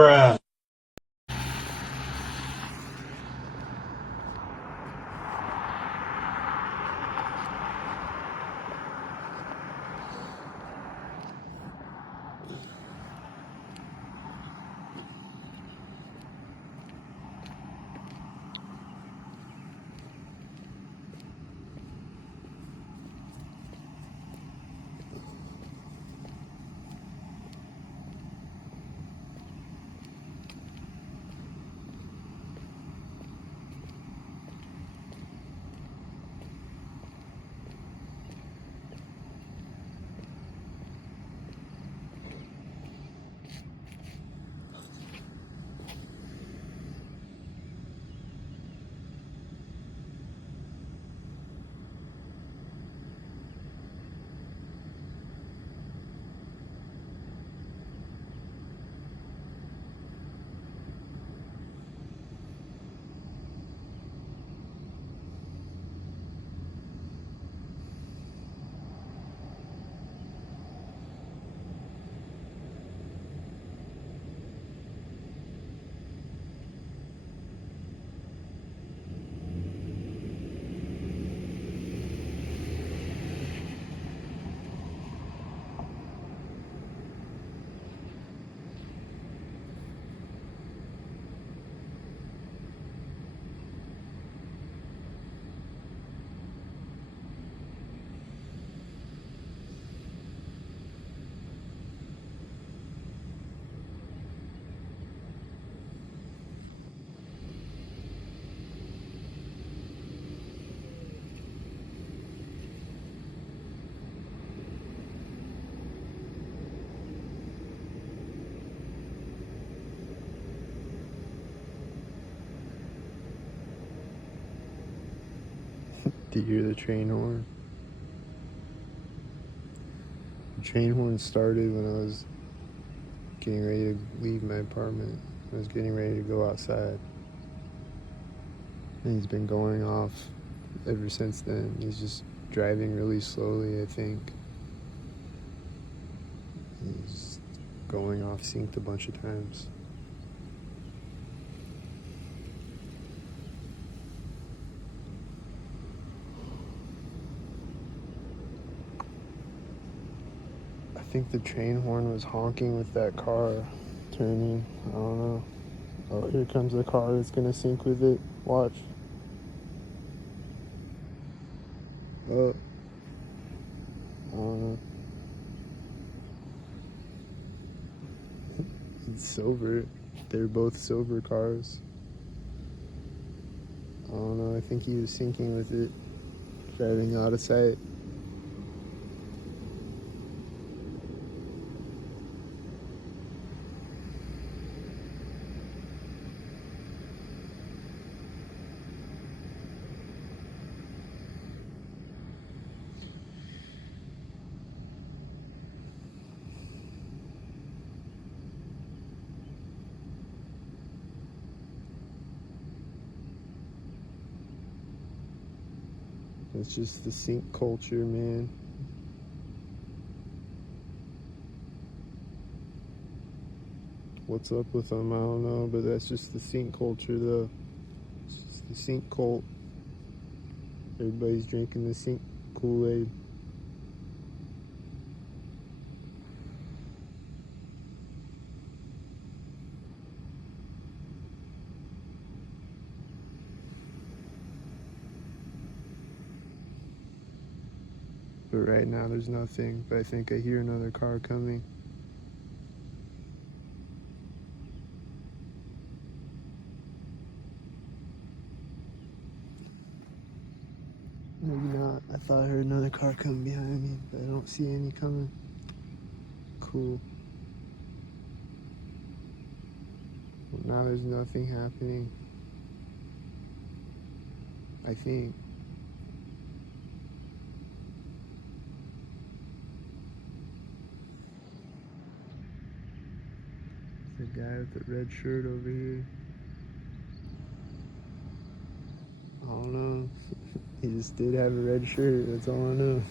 Bruh. Do you hear the train horn? The train horn started when I was getting ready to leave my apartment. I was getting ready to go outside. And he's been going off ever since then. He's just driving really slowly, I think. He's going off synced a bunch of times. I think the train horn was honking with that car turning. I don't know. Oh, here comes the car that's gonna sync with it. Watch. Oh, I don't know. It's silver. They're both silver cars. I don't know. I think he was syncing with it, driving out of sight. It's just the sync culture, man. What's up with them? I don't know, but that's just the sync culture, though. It's just the sync cult. Everybody's drinking the sync Kool-Aid. But right now, there's nothing. But I think I hear another car coming. Maybe not. I thought I heard another car coming behind me, but I don't see any coming. Cool. Well, now there's nothing happening. I think. The guy with the red shirt over here. I don't know. He just did have a red shirt. That's all I know.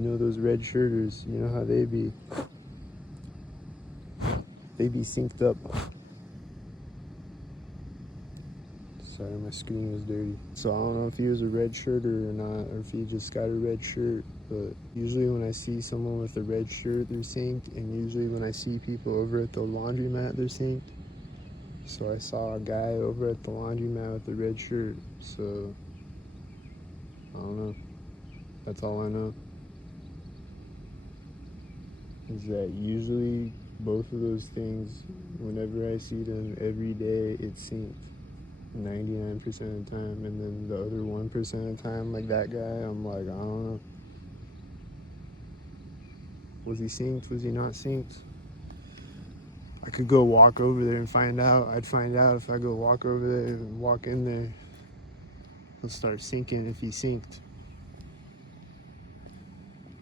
You know those red shirters, you know how they be synced up. Sorry, my screen was dirty. So I don't know if he was a red shirter or not, or if he just got a red shirt. But usually when I see someone with a red shirt, they're synced. And usually when I see people over at the laundromat, they're synced. So I saw a guy over at the laundromat with a red shirt. So I don't know. That's all I know. Is that usually both of those things, whenever I see them every day, it's synced 99% of the time. And then the other 1% of the time, like that guy, I'm like, I don't know. Was he synced? Was he not synced? I could go walk over there and find out. I'd find out if I go walk over there and walk in there. He'll start syncing if he's synced.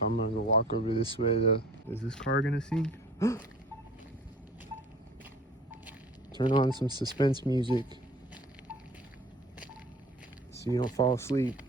I'm gonna go walk over this way though. Is this car gonna sync? Turn on some suspense music so you don't fall asleep.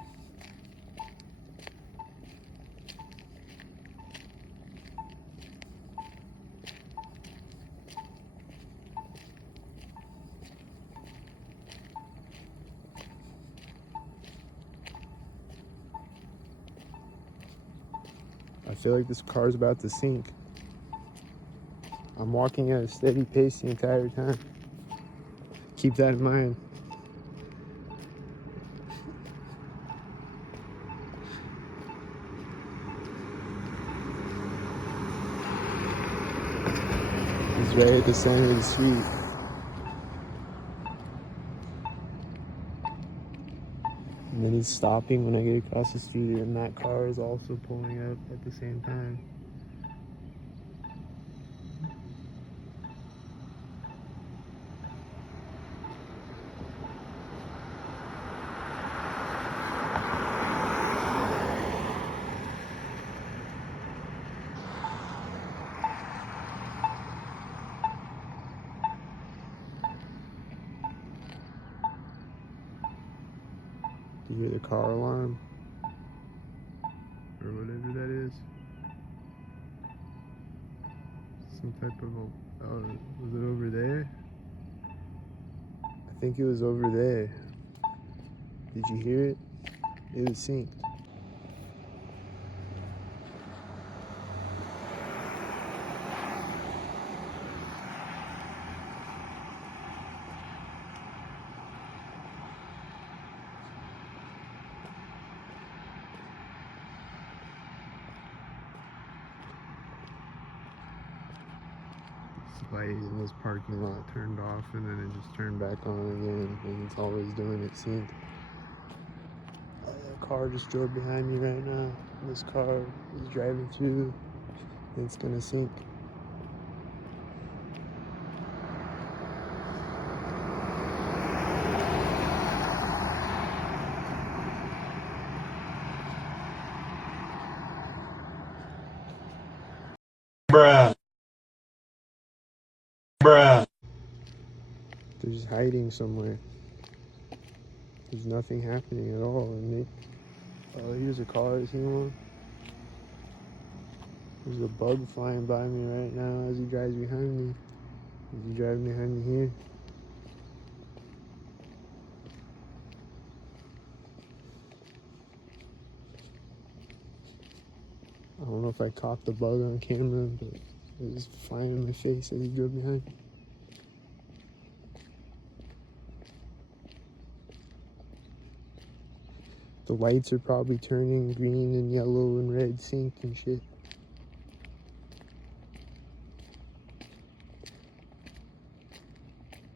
I feel like this car's about to sink. I'm walking at a steady pace the entire time. Keep that in mind. He's right at the center of the street. And then he's stopping when I get across the street, and that car is also pulling up at the same time. You hear the car alarm? Or whatever that is. Some type of, was it over there? I think it was over there. Did you hear it? It was synced. Light in this parking lot turned off, and then it just turned back on again, and it's always doing it sync. A car just drove behind me right now. This car is driving through, and it's gonna sync. Bruh. Bruh. They're just hiding somewhere. There's nothing happening at all, and oh, here's a car. Is he on? There's a bug flying by me right now as he drives behind me. Is he driving behind me here? I don't know if I caught the bug on camera, but it was flying in my face as he drove behind me. The lights are probably turning green and yellow and red, sync and shit.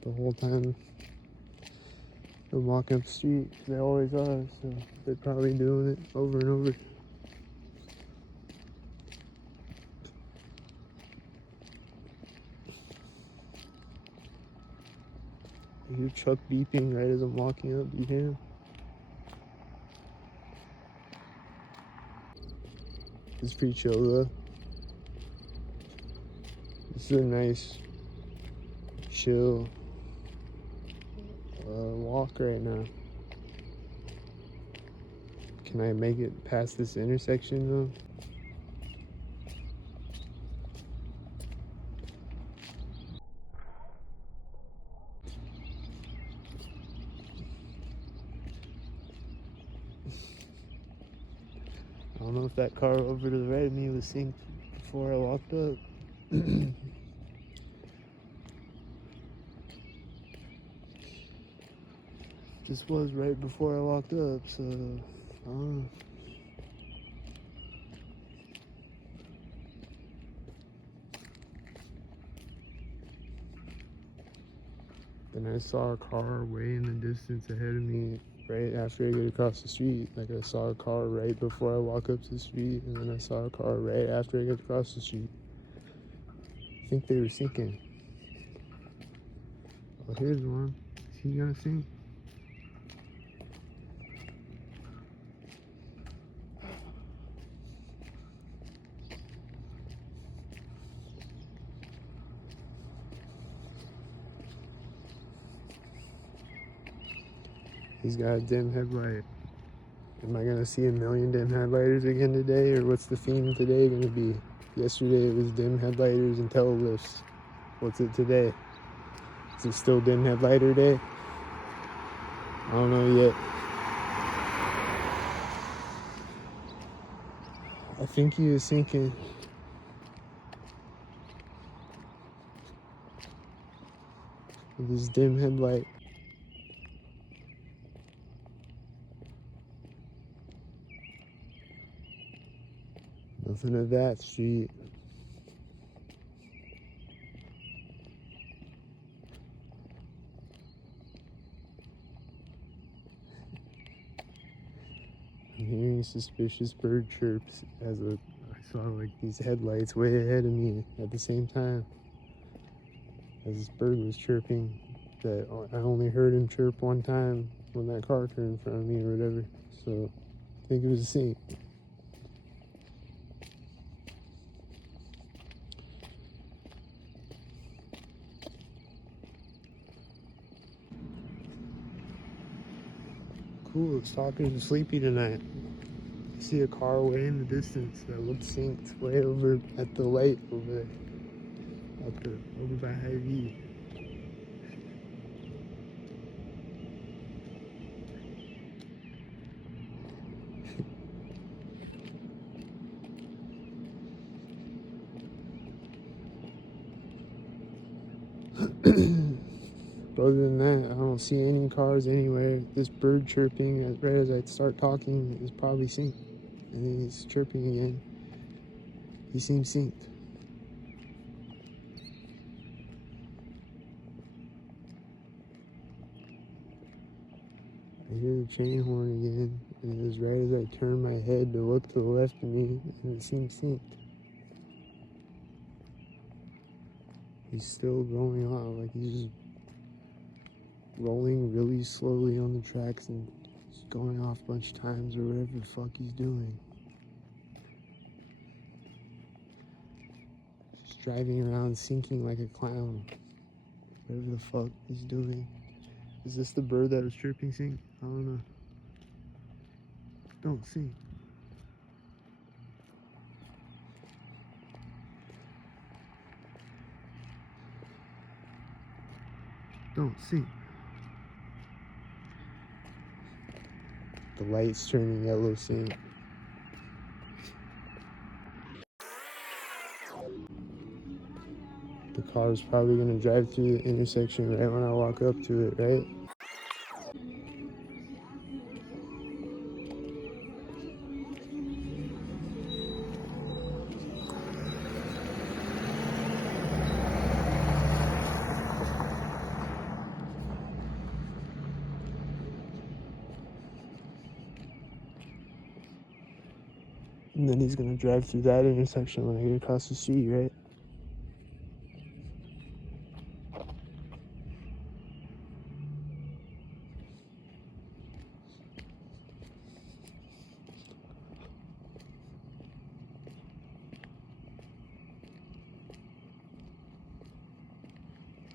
The whole time I'm walking up the street. They always are, so they're probably doing it over and over. I hear Chuck beeping right as I'm walking up. Do you hear him? It's pretty chill though. This is a nice, chill walk right now. Can I make it past this intersection though? know if that car over to the right of me was synced before I walked up. This was right before I walked up, so I don't know. Then I saw a car way in the distance ahead of me right after I get across the street. Like I saw a car right before I walk up to the street, and then I saw a car right after I get across the street. I think they were sinking. Oh, here's one. Is he gonna sink? He's got a dim headlight. Am I gonna see a million dim headlighters again today, or what's the theme today gonna be? Yesterday it was dim headlighters and tail lifts. What's it today? Is it still dim headlighter day? I don't know yet. I think he is sinking. With his dim headlight. Nothing of that street. I'm hearing suspicious bird chirps as I saw like these headlights way ahead of me at the same time as this bird was chirping. That I only heard him chirp one time when that car turned in front of me or whatever. So I think it was a sync. Cool, stalkers are sleepy tonight. I see a car way in the distance that looks synced way over at the light over there. Over by Hy-Vee. But other than that, I don't see any cars anywhere. This bird chirping right as I start talking is probably synced. And then he's chirping again. He seems synced. I hear the chain horn again, and it was right as I turned my head to look to the left of me, and it seems synced. He's still going on, like he's just rolling really slowly on the tracks and just going off a bunch of times or whatever the fuck he's doing. Just driving around sinking like a clown. Whatever the fuck he's doing. Is this the bird that was chirping sync? I don't know. Don't sink. Don't sink. The light's turning yellow sync. The car's probably gonna drive through the intersection right when I walk up to it, right? And then he's gonna drive through that intersection when I get across the street, right?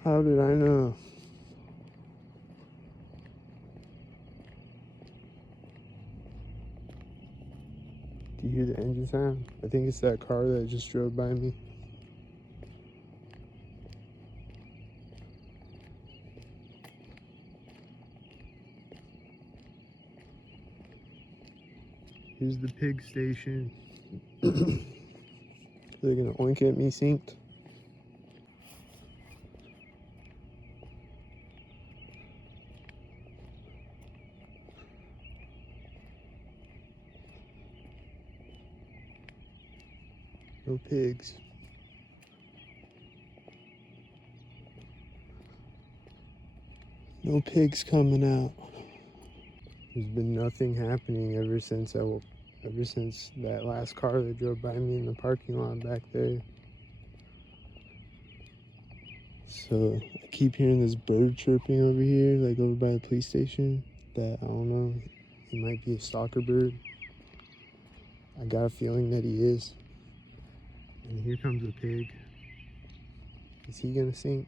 How did I know? Do you hear the engine sound? I think it's that car that just drove by me. Here's the pig station. They're gonna oink at me synced. No pigs. No pigs coming out. There's been nothing happening ever since that last car that drove by me in the parking lot back there. So I keep hearing this bird chirping over here, like over by the police station. That I don't know. He might be a stalker bird. I got a feeling that he is. And here comes a pig. Is he gonna sink?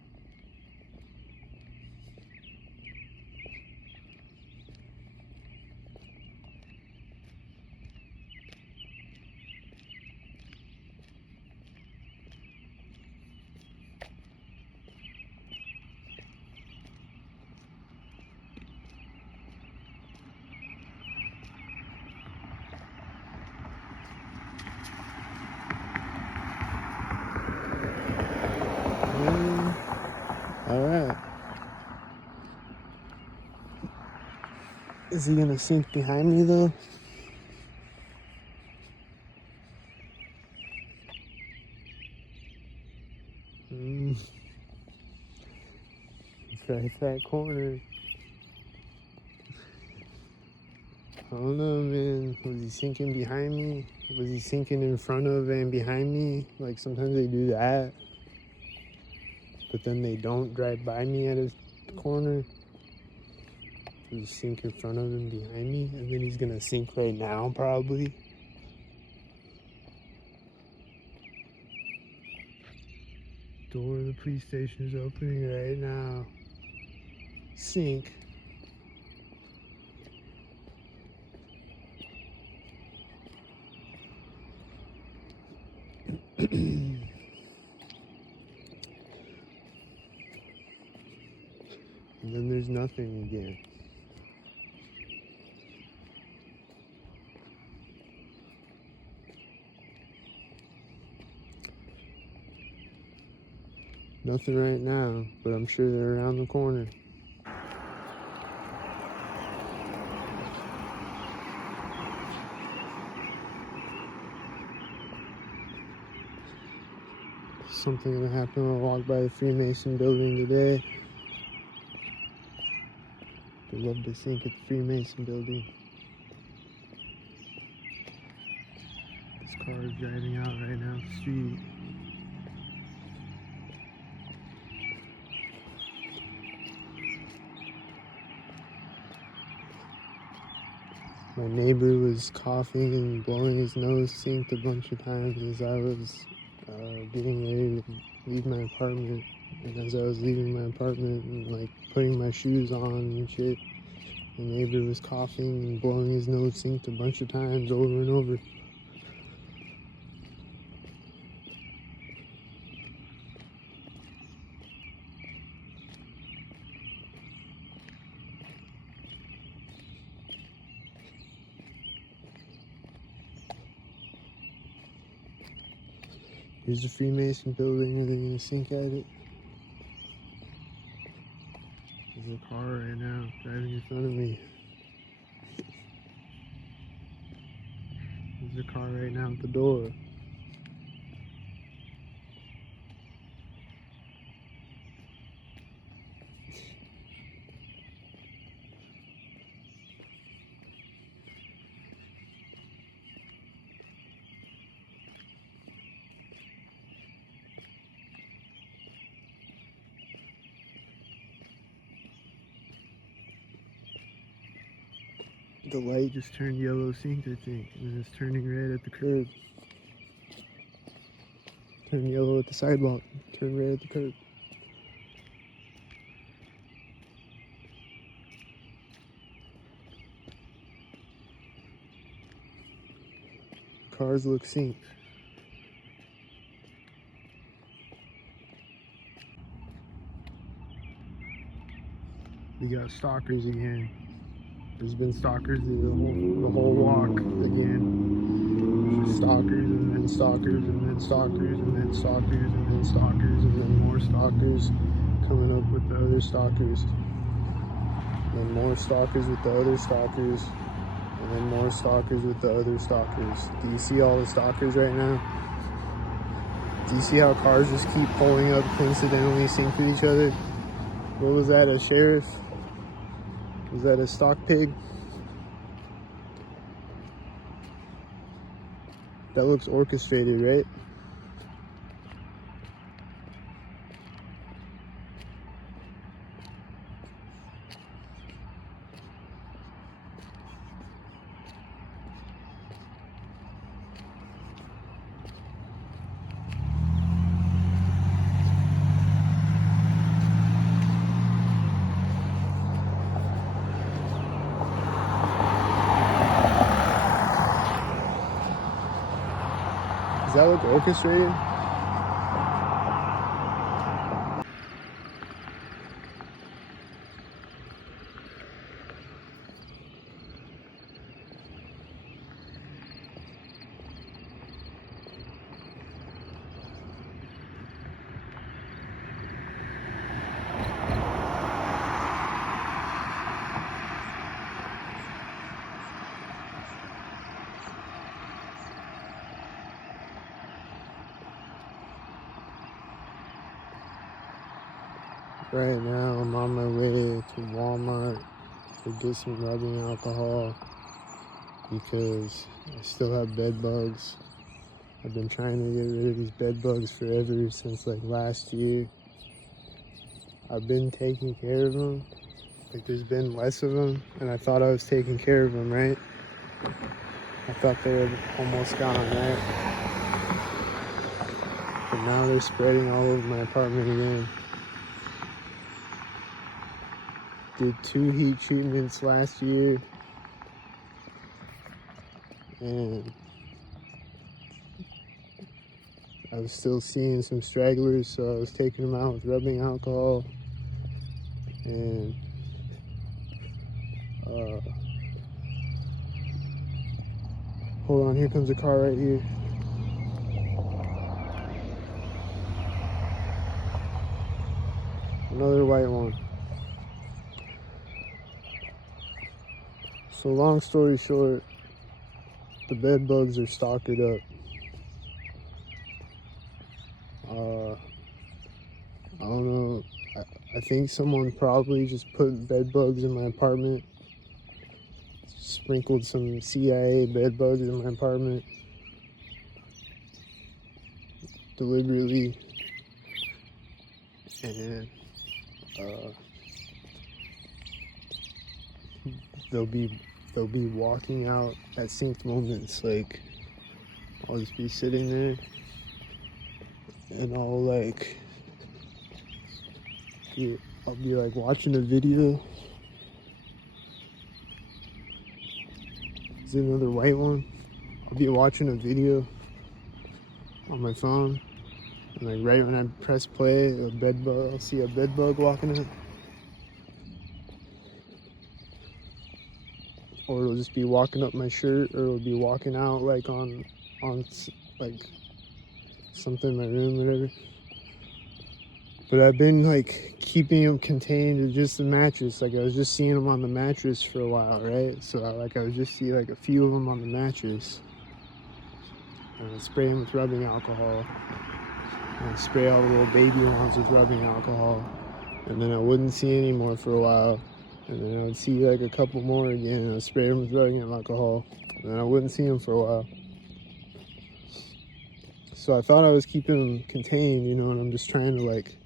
Alright. Is he gonna sink behind me though? It's right that corner. I don't know, man. Was he sinking behind me? Was he sinking in front of and behind me? Like sometimes they do that. But then they don't drive by me at his corner. He's sink in front of him behind me, and then he's gonna sink right now, probably. Door of the police station is opening right now. Sink. And then there's nothing again. Nothing right now, but I'm sure they're around the corner. Something gonna happen when I walk by the Freemason building today. They love to sink at the Freemason building. This car is driving out right now up the street. My neighbor was coughing and blowing his nose synced a bunch of times as I was getting ready to leave my apartment. And as I was leaving my apartment and like putting my shoes on and shit, my neighbor was coughing and blowing his nose synced a bunch of times over and over. Here's the Freemason building, and they're gonna sink at it. There's a car right now driving in front of me. There's a car right now at the door. The light just turned yellow synced, I think, and it's turning red at the curb. Turn yellow at the sidewalk, turn red at the curb. Cars look synced. We got stalkers again. There's been stalkers the whole walk again. Stalkers and then stalkers and then stalkers and then stalkers and then stalkers and then more stalkers coming up with the other stalkers. And then more stalkers with the other stalkers. And then more stalkers with the other stalkers. Do you see all the stalkers right now? Do you see how cars just keep pulling up coincidentally synced with each other? What was that, a sheriff? Was that a stock pig? That looks orchestrated, right? Does that look orchestrated? Right now, I'm on my way to Walmart to get some rubbing alcohol because I still have bed bugs. I've been trying to get rid of these bed bugs forever since like last year. I've been taking care of them. Like there's been less of them and I thought I was taking care of them, right? I thought they were almost gone, right? But now they're spreading all over my apartment again. Did 2 heat treatments last year and I was still seeing some stragglers, so I was taking them out with rubbing alcohol and hold on, here comes a car right here. Another white one. So long story short, the bed bugs are stockered up. I don't know. I think someone probably just put bed bugs in my apartment. Sprinkled some CIA bed bugs in my apartment. Deliberately. And they'll be walking out at synced moments. Like I'll just be sitting there and I'll be like watching a video. Is it another white one? I'll be watching a video on my phone and like right when I press play, I'll see a bed bug walking up. Or it'll just be walking up my shirt, or it'll be walking out like on like something in my room, whatever. But I've been like keeping them contained to just the mattress. Like I was just seeing them on the mattress for a while, right? So I would just see like a few of them on the mattress. And I'd spray them with rubbing alcohol. And I'd spray all the little baby ones with rubbing alcohol. And then I wouldn't see any more for a while. And then I would see like a couple more again, and I'd spray them with rubbing alcohol. And then I wouldn't see them for a while. So I thought I was keeping them contained, you know, and I'm just trying to like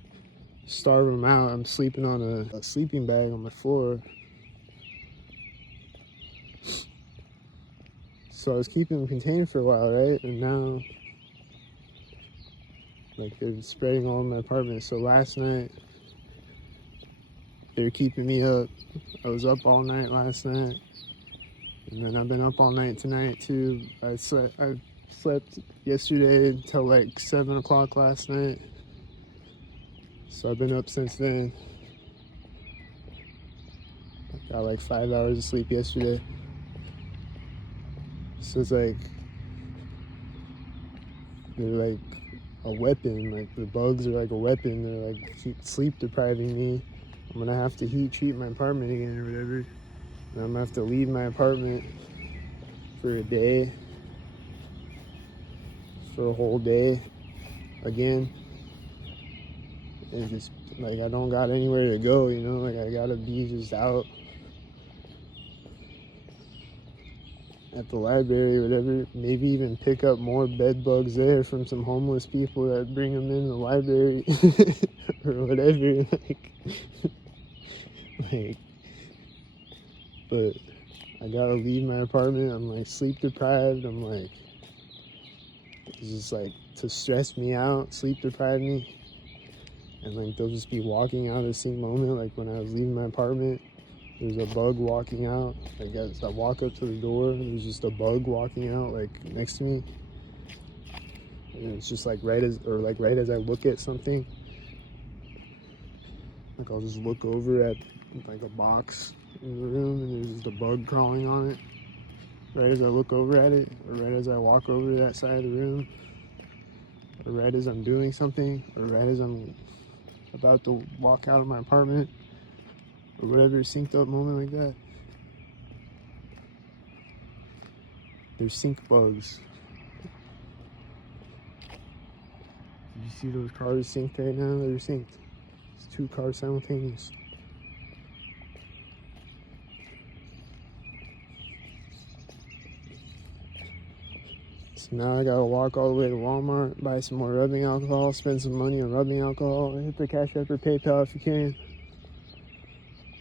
starve them out. I'm sleeping on a sleeping bag on my floor. So I was keeping them contained for a while, right? And now, like, they're spreading all in my apartment. So last night, they were keeping me up. I was up all night last night. And then I've been up all night tonight, too. I slept yesterday until like 7 o'clock last night. So I've been up since then. Got like 5 hours of sleep yesterday. So it's like, they're like a weapon. Like the bugs are like a weapon. They're like sleep depriving me. I'm gonna have to heat treat my apartment again or whatever. And I'm gonna have to leave my apartment for a day, for a whole day again. And just like, I don't got anywhere to go, you know, like I gotta be just out at the library or whatever. Maybe even pick up more bed bugs there from some homeless people that bring them in the library or whatever. Like, but I gotta leave my apartment. I'm like sleep deprived. I'm like, it's just like to stress me out, sleep deprive me. And like they'll just be walking out at the same moment. Like when I was leaving my apartment, there's a bug walking out. Like as I walk up to the door, there's just a bug walking out like next to me. And it's just like right as I look at something, like I'll just look over at like a box in the room and there's just a bug crawling on it. Right as I look over at it, or right as I walk over to that side of the room, or right as I'm doing something, or right as I'm about to walk out of my apartment, or whatever synced up moment like that. There's sync bugs. You see those cars synced right now? They're synced. It's 2 cars simultaneous. So now I gotta walk all the way to Walmart, buy some more rubbing alcohol, spend some money on rubbing alcohol, hit the Cash App or PayPal if you can.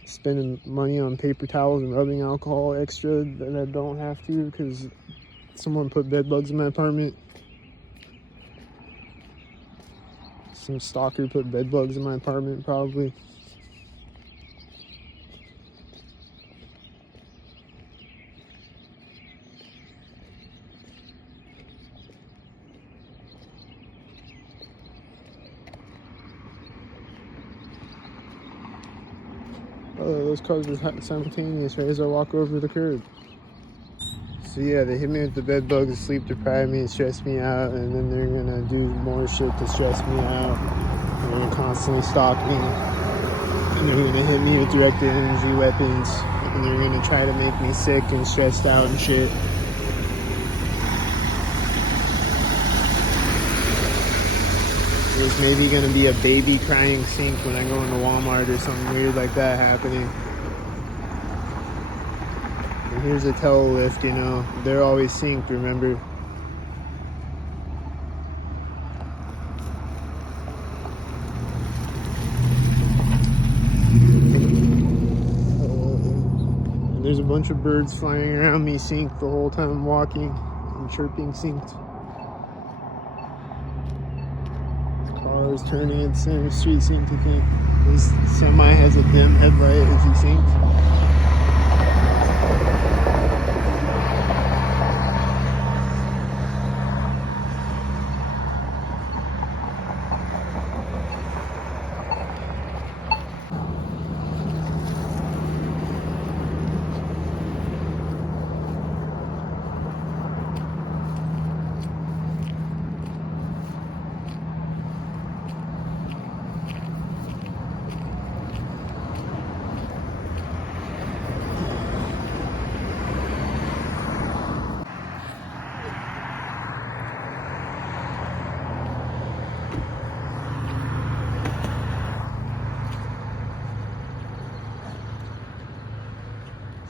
Spending money on paper towels and rubbing alcohol extra that I don't have to because someone put bed bugs in my apartment. Some stalker put bed bugs in my apartment probably. Oh, those cars are simultaneous right as I walk over the curb. So yeah, they hit me with the bed bugs, sleep deprive me, and stress me out, and then they're gonna do more shit to stress me out. They're gonna constantly stalk me, and they're gonna hit me with directed energy weapons, and they're gonna try to make me sick and stressed out and shit. There's maybe gonna be a baby crying sink when I go into Walmart or something weird like that happening. And here's a tail lift, you know, they're always synced, remember? There's a bunch of birds flying around me synced the whole time I'm walking and chirping synced. Cars turning at the center street synced, I think. This semi has a dim headlight, is he synced?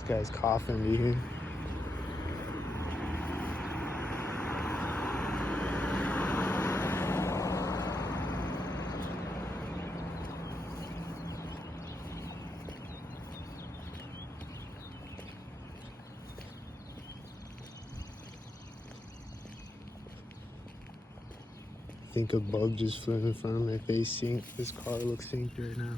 This guy's coughing, do you hear? I think a bug just flew in front of my face synced. This car looks synced right now.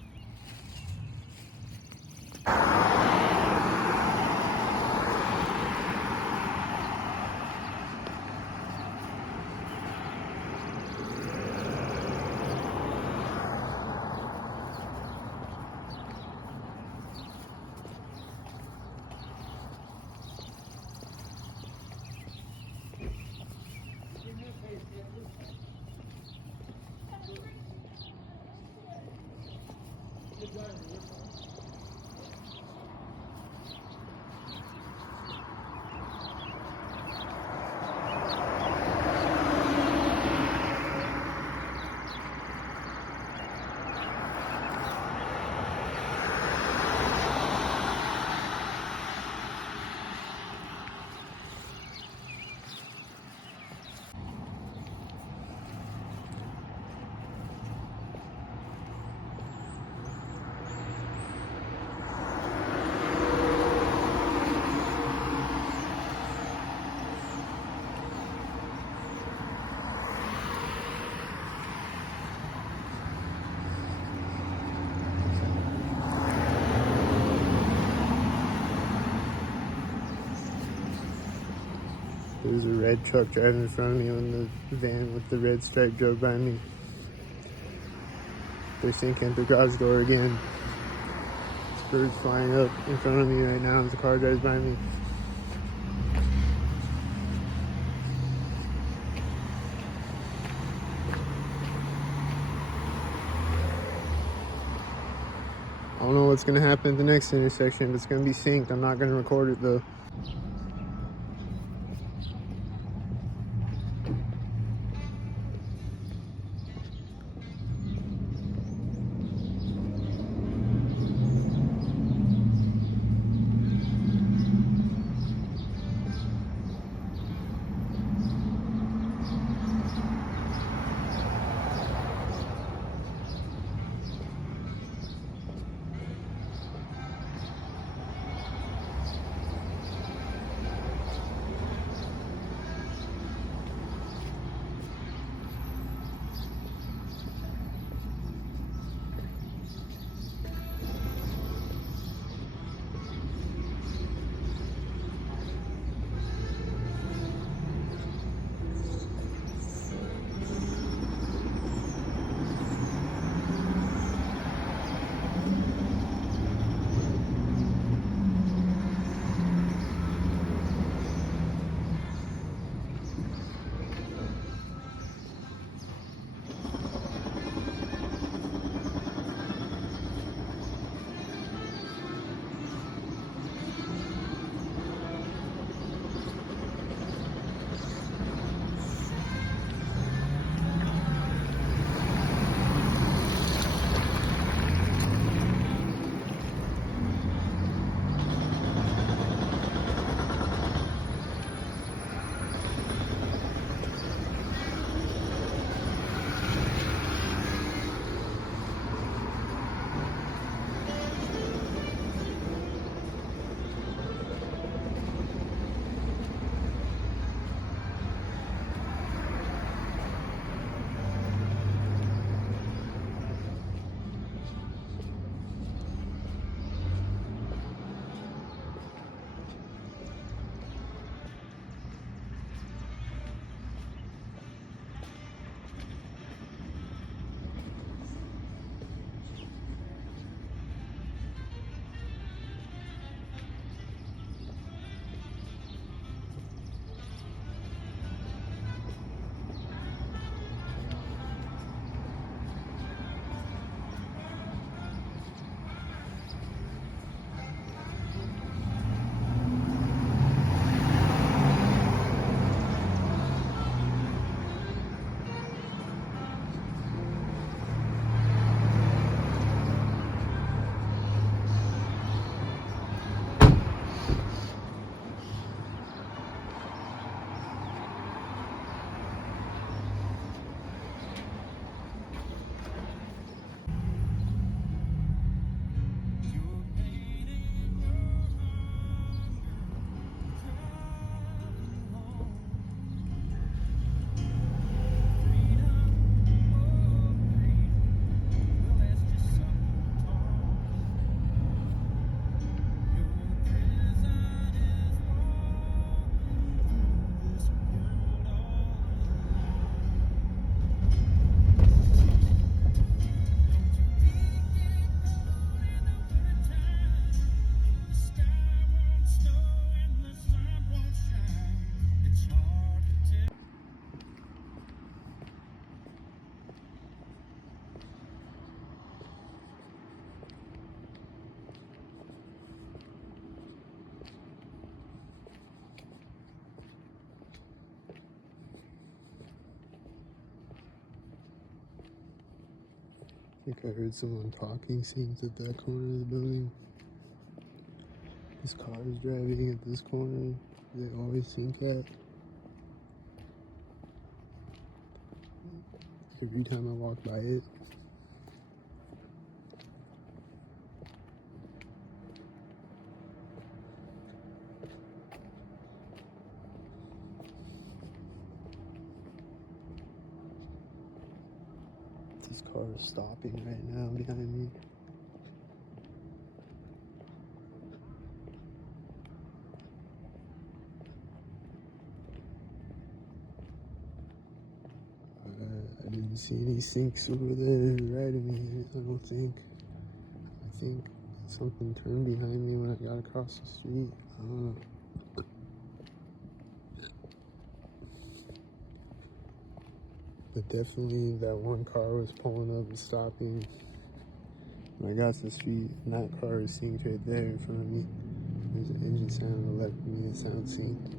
There's a red truck driving in front of me when the van with the red stripe drove by me. They're sinking at the garage door again. This bird's flying up in front of me right now as the car drives by me. I don't know what's gonna happen at the next intersection, but it's gonna be synced. I'm not gonna record it though. think I heard someone talking, seems at that corner of the building. This car is driving at this corner. They always think at. Every time I walk by it. This car is stopping right now behind me. I didn't see any sinks over there right of me, I don't think. I think something turned behind me when I got across the street. I don't know. But definitely that one car was pulling up and stopping. When I got to the street, and that car was synced right there in front of me. There's an engine sound on the left of me, it sounds synced.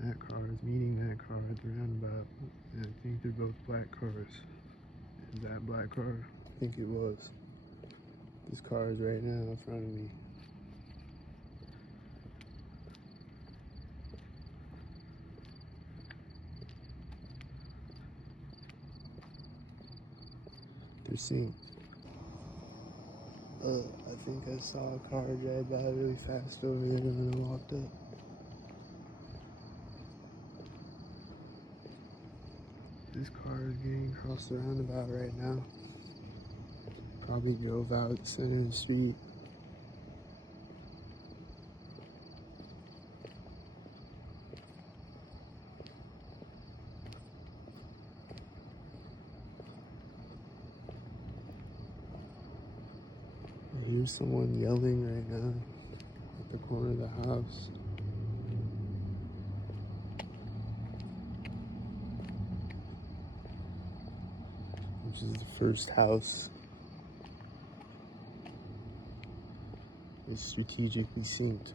That car is meeting that car at the roundabout. And I think they're both black cars. Is that black car? I think it was. This car is right now in front of me. They're synced. I think I saw a car drive by really fast over here when I walked up. This car is getting across the roundabout right now. Probably drove out the center of the street. I hear someone yelling right now at the corner of the house. Which is the first house. It's strategically synced.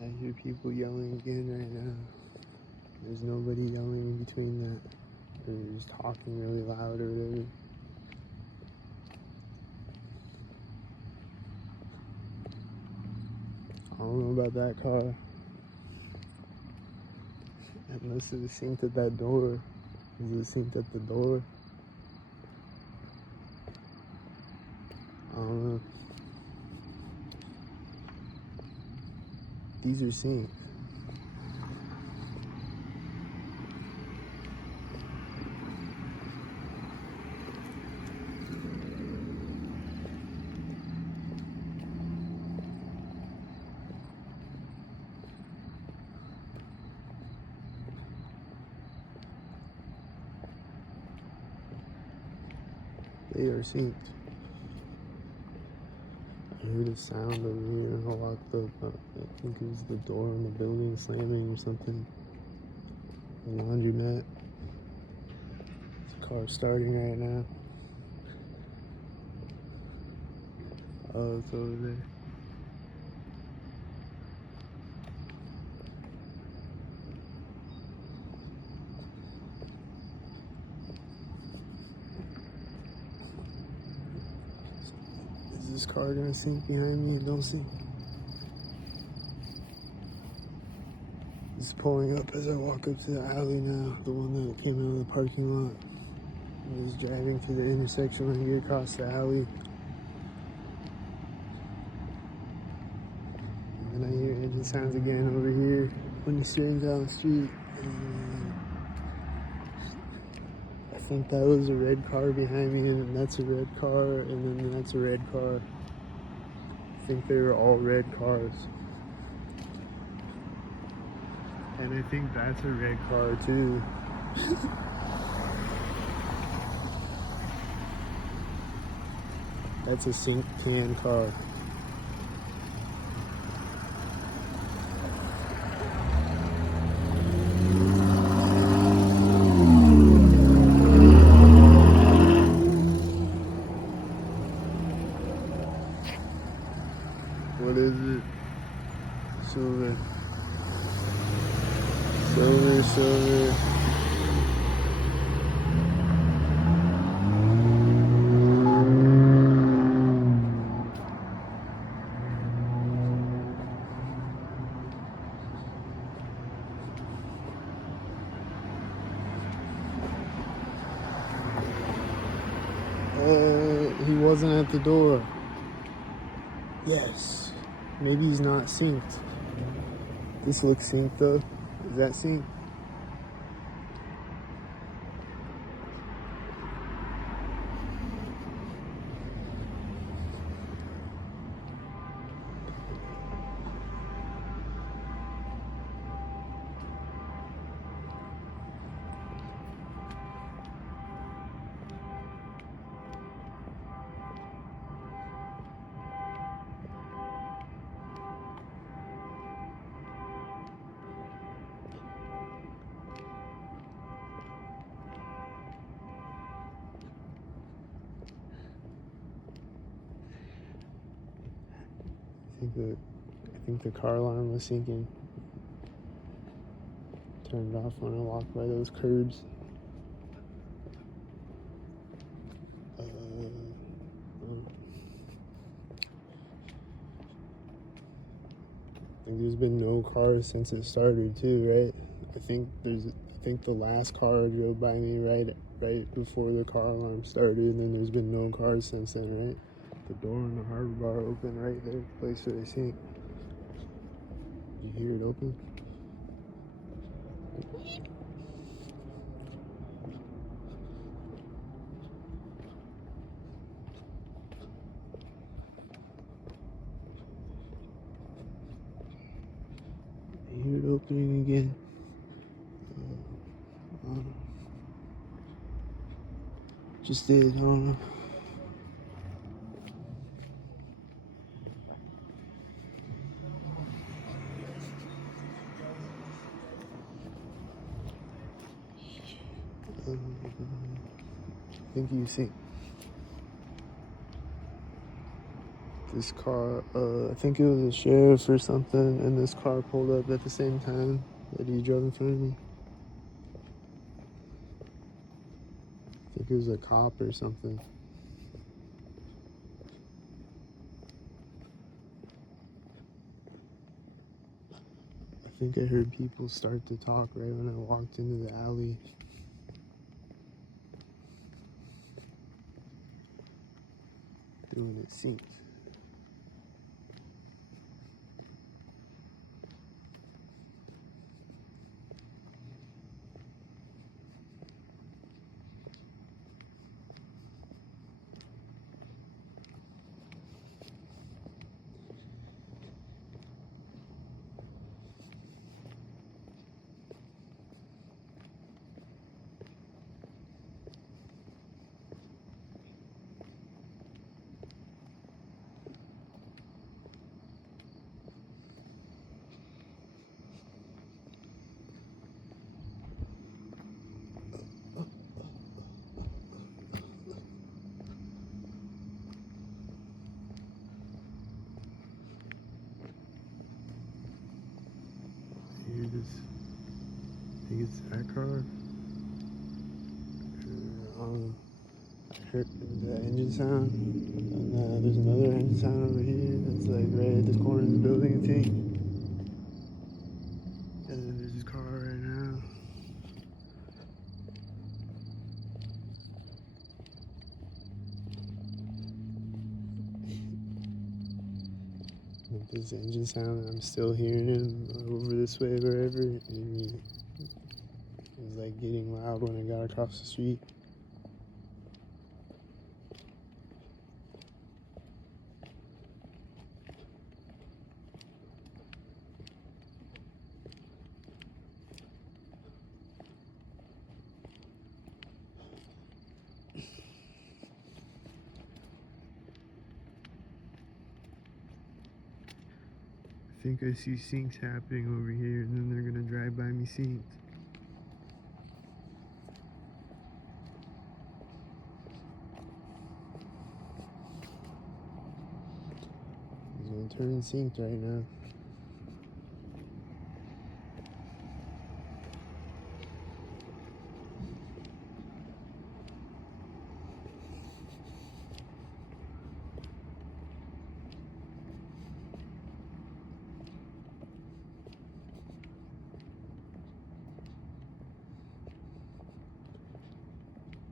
I hear people yelling again right now. There's nobody yelling in between that. They're just talking really loud or whatever. I don't know about that car. Unless it was synced at that door. Is it synced at the door? I don't know. These are synced. They are synced. I heard a sound over here and I walked up. I think it was the door in the building slamming or something. The laundromat. This car's starting right now. Oh, it's over there. Is this car gonna sink behind me? Don't sink. It's pulling up as I walk up to the alley now, the one that came out of the parking lot. I was driving through the intersection when I get across the alley. And then I hear engine sounds again over here when he's straight down the street. And I think that was a red car behind me, and then that's a red car, and then that's a red car. I think they were all red cars. And I think that's a red car too. That's a sink can car. What is it? Silver. Silver, silver. He wasn't at the door. Yes. Maybe he's not synced. This looks synced though. Is that synced? I think the car alarm was syncing. Turned it off when I walked by those curbs. I think there's been no cars since it started too, right? I think the last car drove by me right before the car alarm started, and then there's been no cars since then, right? The door on the harbor bar open right there, place where they sink. Did you hear it open? I hear it opening again. Just did, I don't know. I think you see this car, I think it was a sheriff or something, and this car pulled up at the same time that he drove in front of me. I think it was a cop or something. I think I heard people start to talk right when I walked into the alley. Doing it synced. Hear this? I think it's that car. I heard the engine sound, and there's another engine sound over here that's like right at the corner of the building, I think. And then there's this car right now. With this engine sound, I'm still hearing him over this way, wherever. And it was like getting loud when I got across the street. I think I see syncs happening over here, and then they're gonna drive by me synced. There's gonna turn synced right now.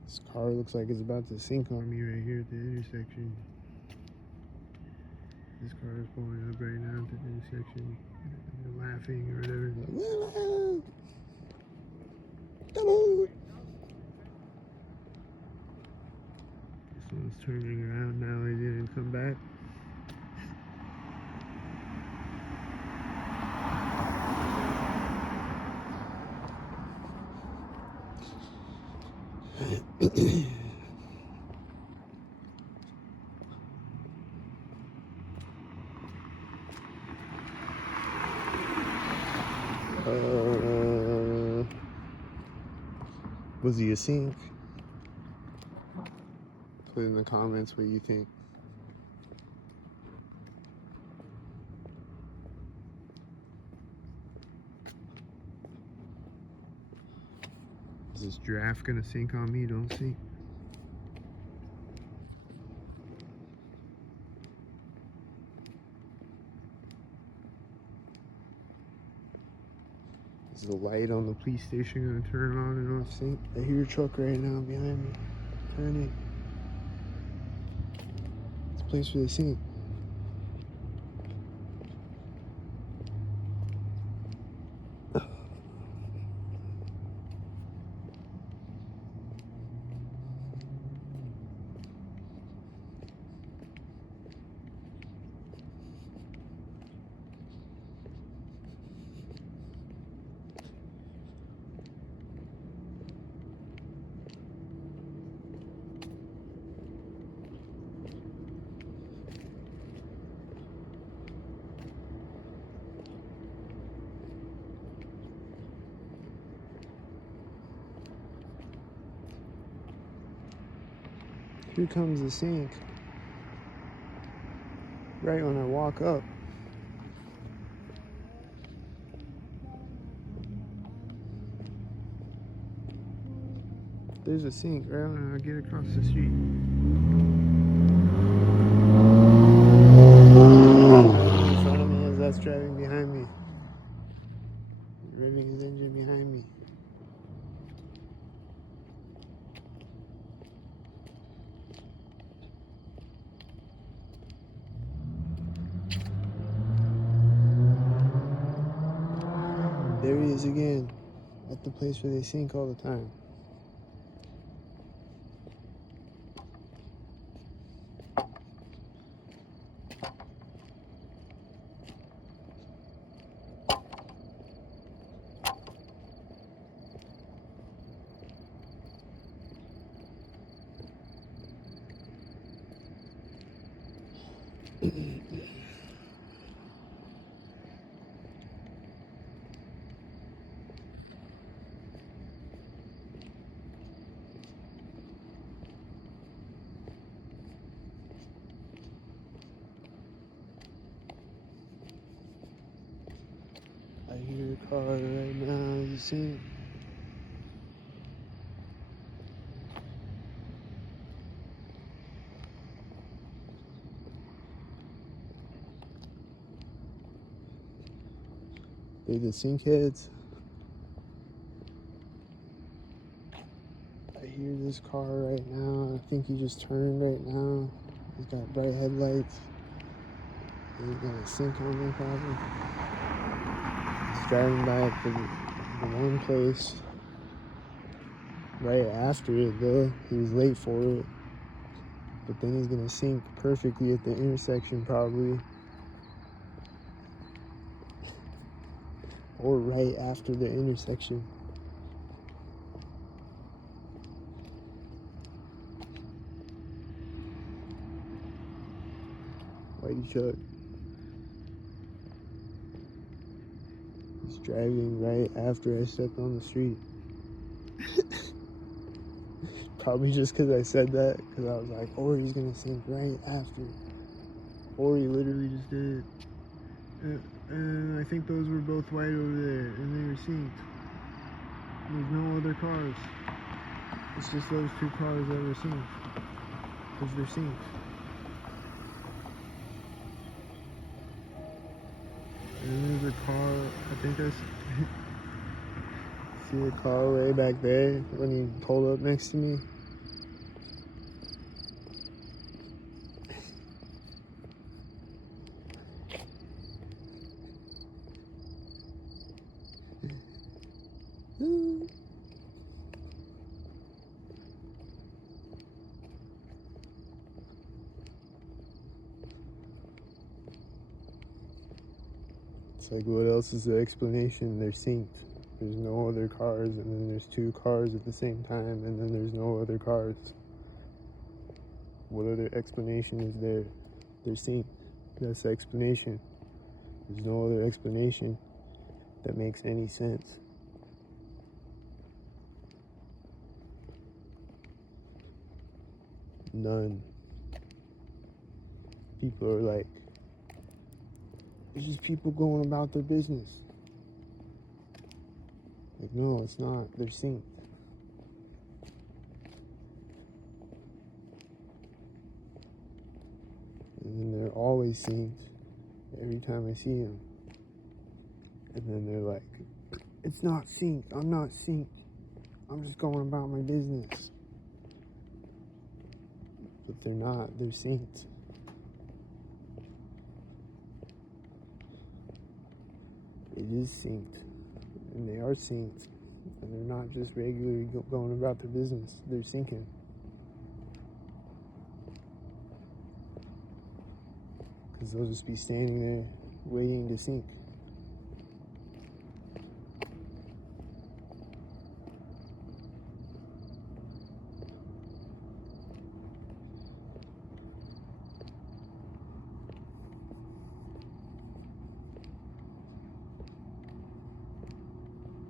This car looks like it's about to sink on me right here at the intersection. This car is pulling up right now at the intersection. They're laughing or whatever. Like, come on. This one's turning around now. He didn't come back. Was he a sink? Put in the comments what you think. Is this giraffe gonna sink on me? Don't sink. Is the light on the police station gonna turn on and off sync? I hear a truck right now behind me. Turning. It's a place where they sink. Here comes the sink. Right when I walk up. There's a sink right when I get across the street. Driving in front of me as that's driving behind me. Revving his engine behind me. There he is again, at the place where they sink all the time. I hear a car right now. You see it? They're the sink heads. I hear this car right now. I think he just turned right now. He's got bright headlights. He's gonna sink on me probably. He's driving back to the one place right after it though. He was late for it. But then he's gonna sink perfectly at the intersection probably. Or right after the intersection. Whitey Chuck. He's driving right after I stepped on the street. Probably just because I said that, because I was like, or he's gonna sink right after. Or he literally just did. And I think those were both white over there, and they were synced. There's no other cars. It's just those two cars that were synced. Because they're synced. And then there's a car, I think that's... See the car way back there when he pulled up next to me? It's like, what else is the explanation? They're synced. There's no other cars, and then there's two cars at the same time, and then there's no other cars. What other explanation is there? They're synced. That's the explanation. There's no other explanation that makes any sense. None. People are like, it's just people going about their business. Like, no, it's not. They're synced. And then they're always synced every time I see them. And then they're like, it's not synced. I'm not synced. I'm just going about my business. But they're not. They're synced. It is synced. And they are synced. And they're not just regularly going about their business. They're syncing. Because they'll just be standing there waiting to sync.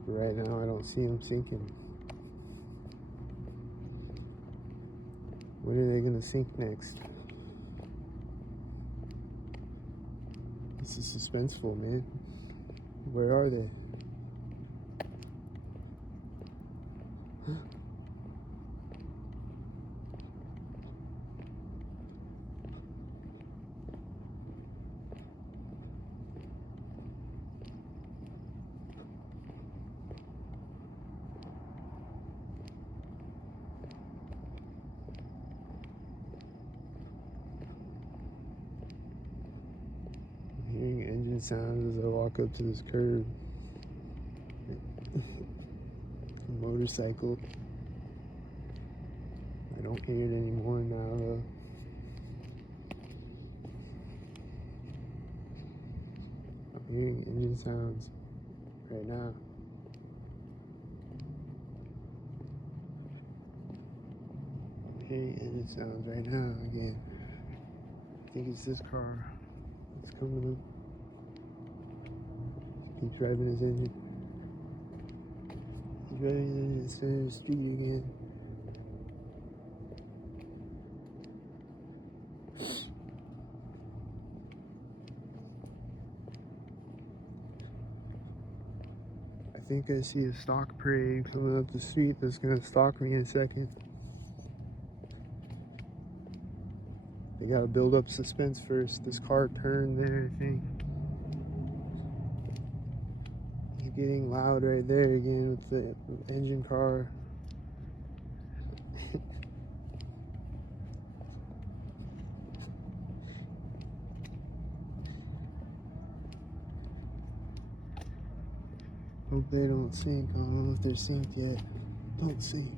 But right now I don't see them syncing. When are they going to sync next? This is suspenseful, man. Where are they? I'm hearing engine sounds as I walk up to this curb. A motorcycle. I don't hear it anymore now though. I'm hearing engine sounds right now. I'm hearing engine sounds right now again. I think it's this car. It's coming up. Keep driving his engine. He's driving his engine center of the street again. I think I see a stock parade coming up the street that's gonna stalk me in a second. They gotta build up suspense first. This car turned there, I think. He's getting loud right there again with the engine car. Hope they don't sink. I don't know if they're synced yet. Don't sink.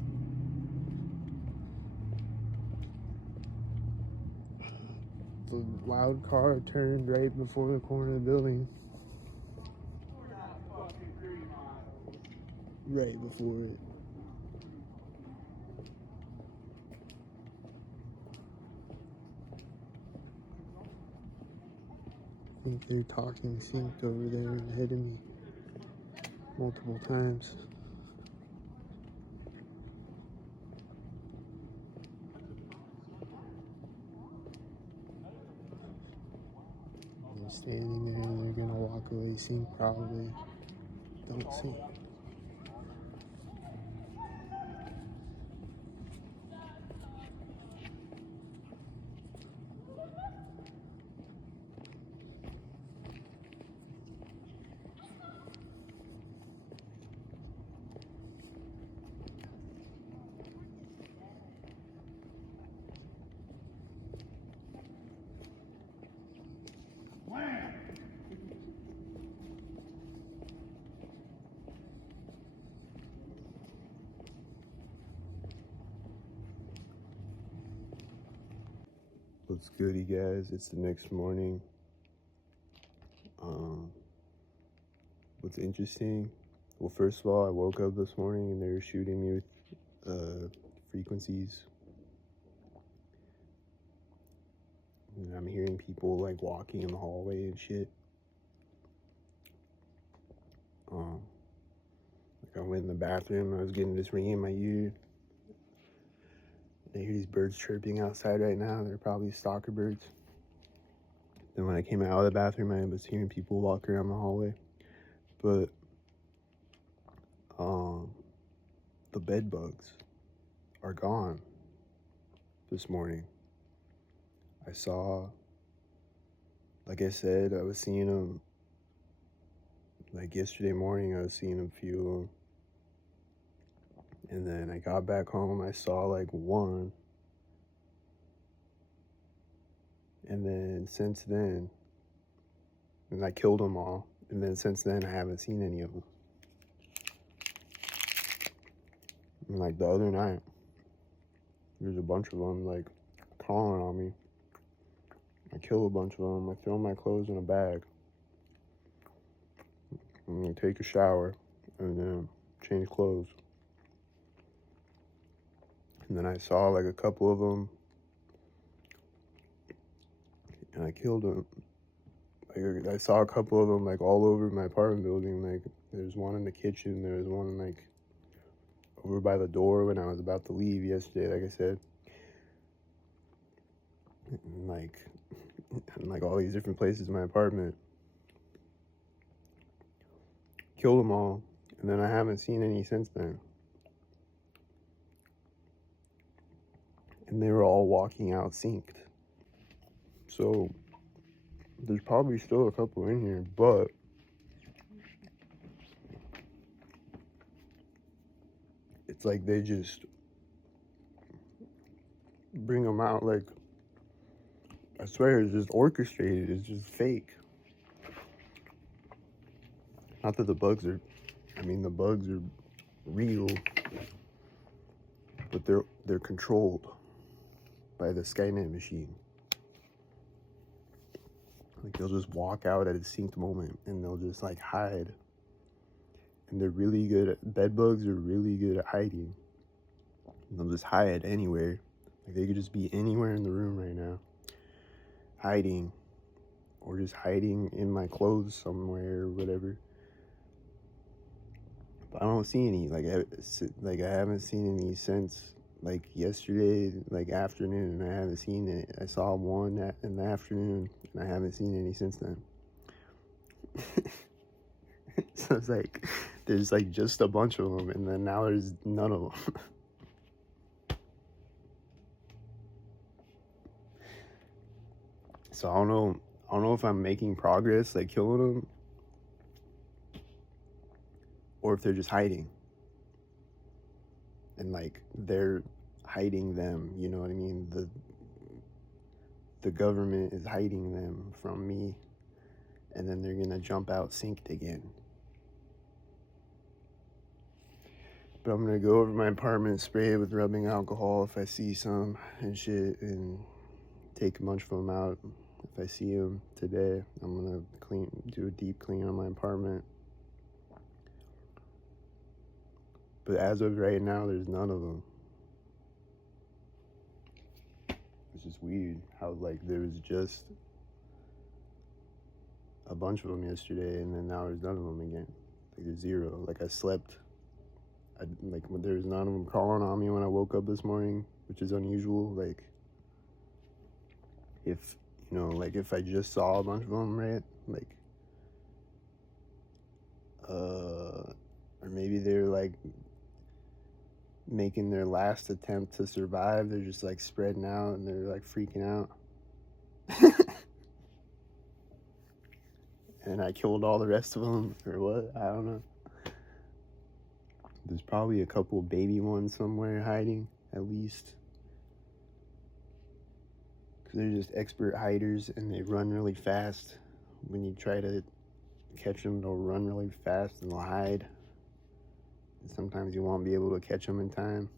The loud car turned right before the corner of the building. Right before it. I think they're talking synced over there ahead of me multiple times. They're standing there and they're gonna walk away. Sink probably. Don't sink. What's good, you guys? It's the next morning. What's interesting? Well, first of all, I woke up this morning and they were shooting me with frequencies. And I'm hearing people like walking in the hallway and shit. Like I went in the bathroom, I was getting this ringing in my ear. I hear these birds chirping outside right now. They're probably stalker birds. Then when I came out of the bathroom, I was hearing people walk around the hallway. But the bed bugs are gone this morning. I saw, like I said, I was seeing them, like yesterday morning, I was seeing a few of them. And then I got back home, I saw like one. And then since then, and I killed them all. And then since then, I haven't seen any of them. And like the other night, there's a bunch of them like calling on me. I kill a bunch of them. I throw my clothes in a bag. And I take a shower and then change clothes. And then I saw like a couple of them and I killed them. Like I saw a couple of them like all over my apartment building. Like there's one in the kitchen. There's one like over by the door when I was about to leave yesterday, like I said. And like all these different places in my apartment. Killed them all. And then I haven't seen any since then. And they were all walking out synced. So there's probably still a couple in here, but it's like they just bring them out. Like, I swear it's just orchestrated. It's just fake. Not that the bugs are, the bugs are real, but they're controlled by the Skynet machine. Like they'll just walk out at a synced moment and they'll just like hide. And they're really good at, bed bugs are really good at hiding. And they'll just hide anywhere. Like they could just be anywhere in the room right now, hiding, or just hiding in my clothes somewhere or whatever. But I don't see any. Like I haven't seen any since like yesterday, like afternoon. I haven't seen it. I saw one in the afternoon, and I haven't seen any since then. So it's like there's like just a bunch of them, and then now there's none of them. So I don't know if I'm making progress, like killing them, or if they're just hiding. And like they're hiding them, you know what I mean? The government is hiding them from me, and then they're gonna jump out synced again. But I'm gonna go over my apartment, spray it with rubbing alcohol if I see some and shit, and take a bunch of them out. If I see them today, I'm gonna do a deep clean on my apartment. But as of right now, there's none of them. It's just weird how like there was just a bunch of them yesterday, and then now there's none of them again. Like there's zero. Like I slept. There's none of them crawling on me when I woke up this morning, which is unusual. Like if You know, like if I just saw a bunch of them, right? Like, or maybe they're like making their last attempt to survive. They're just like spreading out and they're like freaking out. And I killed all the rest of them, or what? I don't know. There's probably a couple baby ones somewhere hiding, at least. Because they're just expert hiders and they run really fast. When you try to catch them, they'll run really fast and they'll hide. And sometimes you won't be able to catch them in time.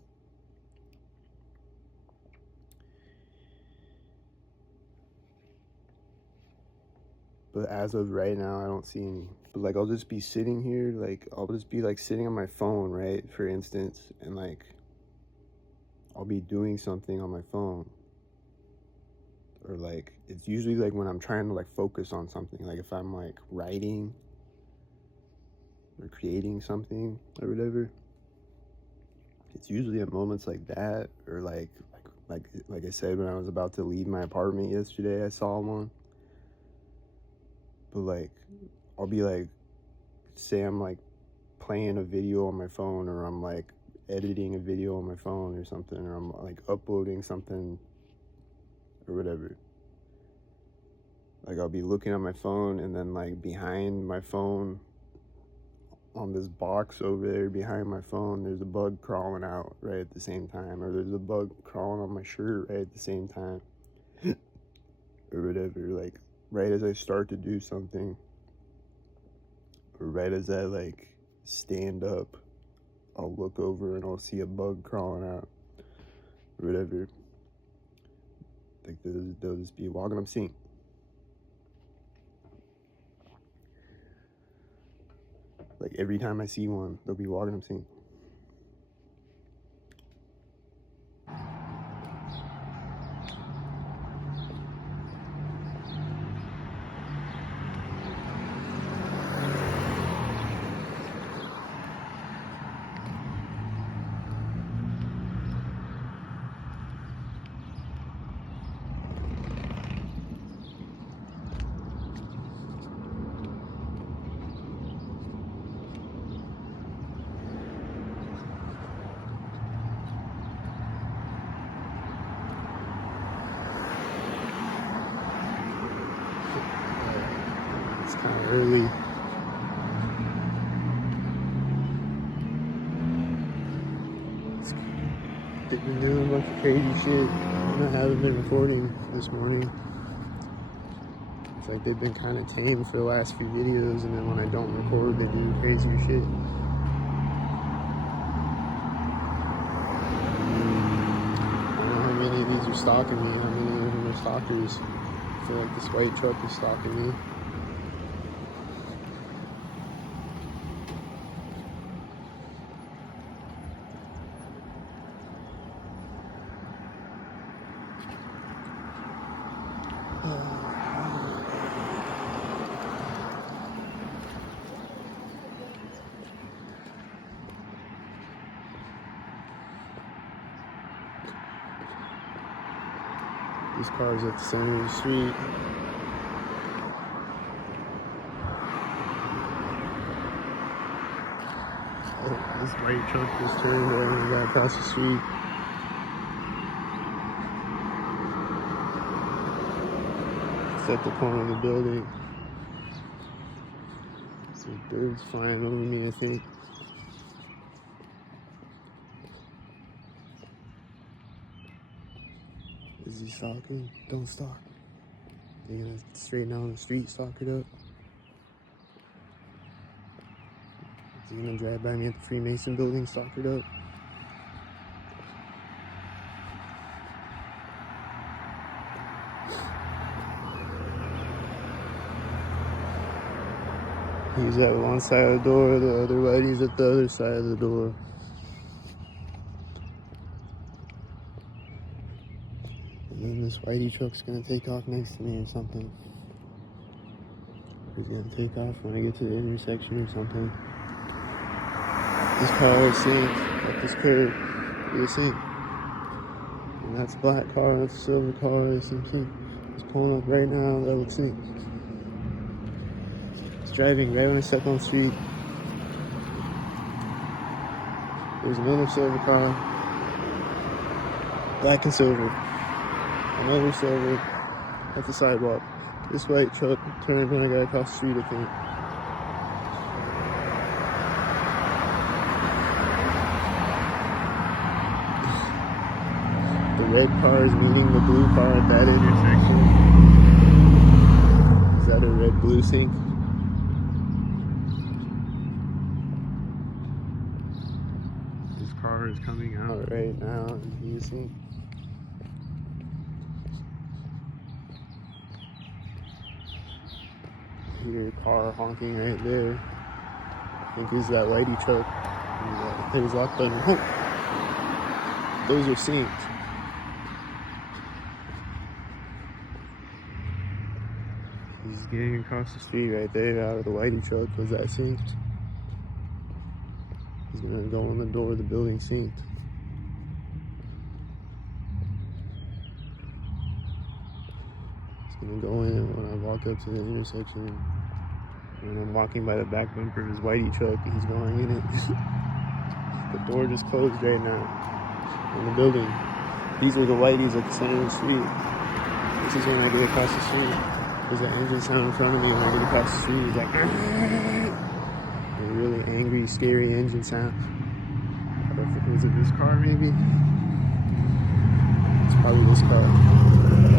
But as of right now, I don't see any. But like, I'll just be sitting here, like, I'll just be like sitting on my phone, right? For instance, and like, I'll be doing something on my phone. Or like, it's usually like when I'm trying to like focus on something, like if I'm like writing or creating something or whatever. It's usually at moments like that, or like I said, when I was about to leave my apartment yesterday, I saw one. But like, I'll be like, say I'm like playing a video on my phone, or I'm like editing a video on my phone or something, or I'm like uploading something or whatever. Like, I'll be looking at my phone, and then like behind my phone, on this box over there behind my phone, there's a bug crawling out right at the same time, or there's a bug crawling on my shirt right at the same time, or whatever. Like, right as I start to do something, or right as I like stand up, I'll look over and I'll see a bug crawling out, or whatever. Like, they'll just be walking up seeing. Like, every time I see one, they'll be walking up seeing. It's kind of early. They've been doing a bunch of crazy shit. I haven't been recording this morning. It's like they've been kind of tame for the last few videos, and then when I don't record, they do crazier shit. I don't know how many of these are stalking me, how many of them are stalkers. I feel like this white truck is stalking me. This car's at the center of the street. Oh, this white truck just turned and got across the street. It's at the corner of the building. Some birds flying over me, I think. Is he stalking? Don't stalk. They're gonna straighten out on the street, stalk it up. Is he gonna drive by me at the Freemason building, stalk it up? He's at one side of the door, the other whitey's at the other side of the door. And then this whitey truck's gonna take off next to me or something. He's gonna take off when I get to the intersection or something. This car is synced up this curb. You're synced. And that's a black car, that's a silver car, SMC. It's pulling up right now. That looks neat. It's driving right when I step on the street. There's another silver car. Black and silver. Another silver at the sidewalk. This white truck turned when I got across the street, I think. The red car is meeting the blue car at that intersection. Is that a red-blue sync? This car is coming out right now and he's sync. Hear a car honking right there. I think it's that whitey truck. Hit his lock button. Oh. Those are synced. He's getting across the street right there out of the whitey truck. Was that synced? He's gonna go in the door of the building synced. He's gonna go in when I walk up to the intersection. When I'm walking by the back bumper of his whitey truck, he's going in it. The door just closed right now in the building. These are the whiteys at the center of the street. This is when I get across the street. There's an engine sound in front of me when I get across the street. He's like, a really angry, scary engine sound. Is it this car maybe? It's probably this car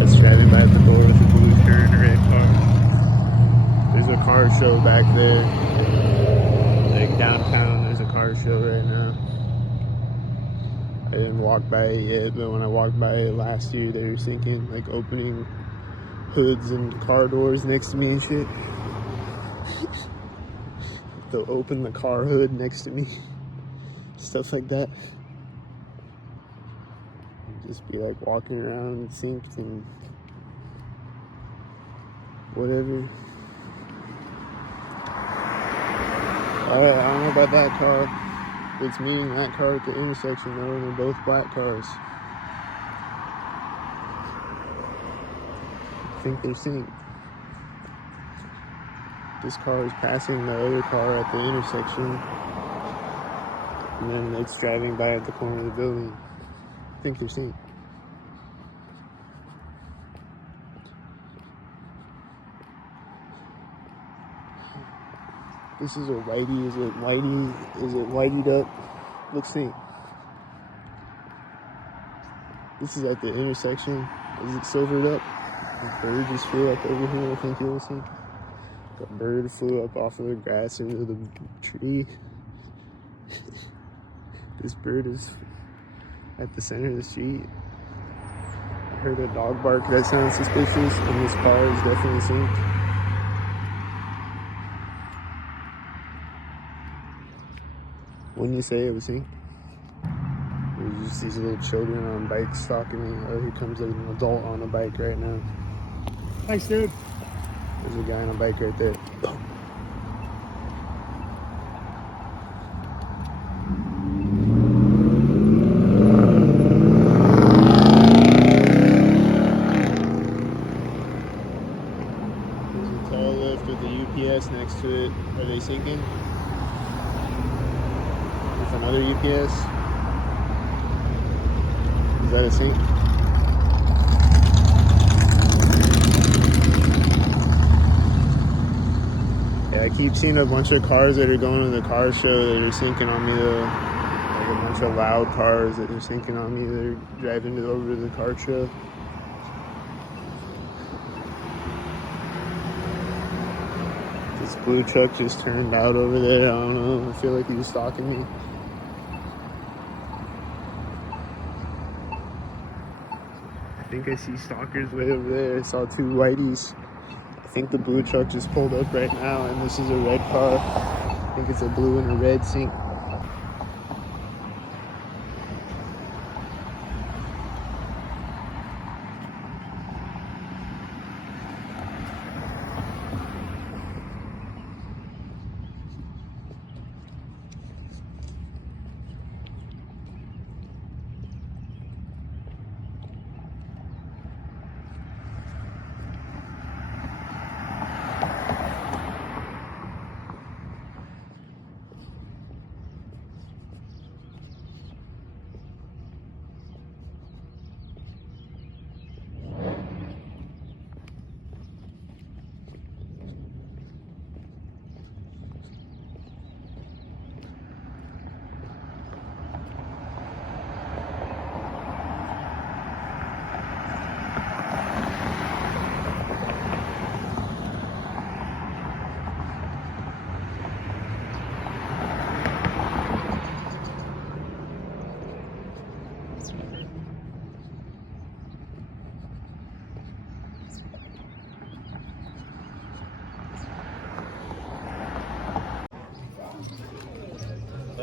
that's driving by the door with a blue shirt and a red car. There's a car show back there. Like downtown, there's a car show right now. I didn't walk by it yet, but when I walked by it last year, they were syncing, like opening hoods and car doors next to me and shit. They'll open the car hood next to me. Stuff like that. Just be like walking around synced and whatever. I don't know about that car. It's meeting that car at the intersection though, and they're both black cars. I think they're synced. This car is passing the other car at the intersection, and then it's driving by at the corner of the building. I think they're synced. This is a whitey. Is it whitey? Is it whiteyed up? Looks synced. This is at the intersection. Is it silvered up? The bird just flew up over here. I think it was synced. A bird flew up off of the grass into the tree. This bird is at the center of the street. I heard a dog bark that sounds suspicious, and this car is definitely synced. Wouldn't you say it was synced? There's just these little children on bikes stalking me. Oh, here comes an adult on a bike right now. Thanks, dude. There's a guy on a bike right there. There's a tall lift with the UPS next to it. Are they syncing? With another UPS? Is that a sync? Yeah, I keep seeing a bunch of cars that are going to the car show that are syncing on me though. Like a bunch of loud cars that are syncing on me. They're driving over to the car show. This blue truck just turned out over there. I don't know. I feel like he was stalking me. I think I see stalkers way over there. I saw two whiteys. I think the blue truck just pulled up right now, and this is a red car. I think it's a blue and a red sync.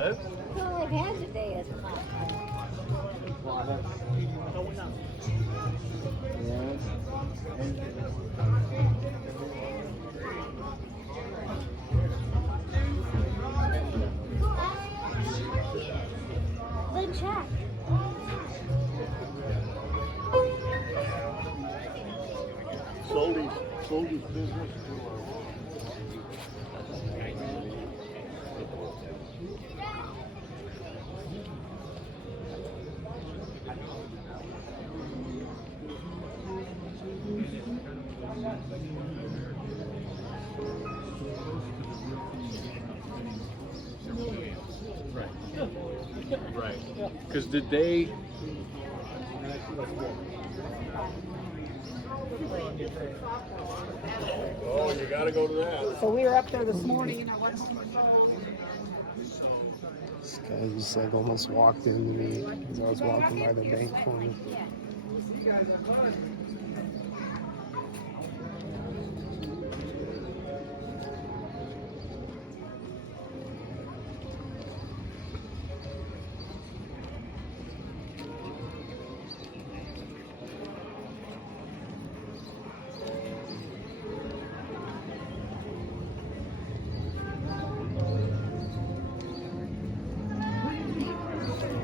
That's all I've had today is Then check. Sold his business to Right. Because did they? Oh, you gotta go to that. So we were up there this morning and I went home. This guy just like almost walked into me as I was walking by the bank corner.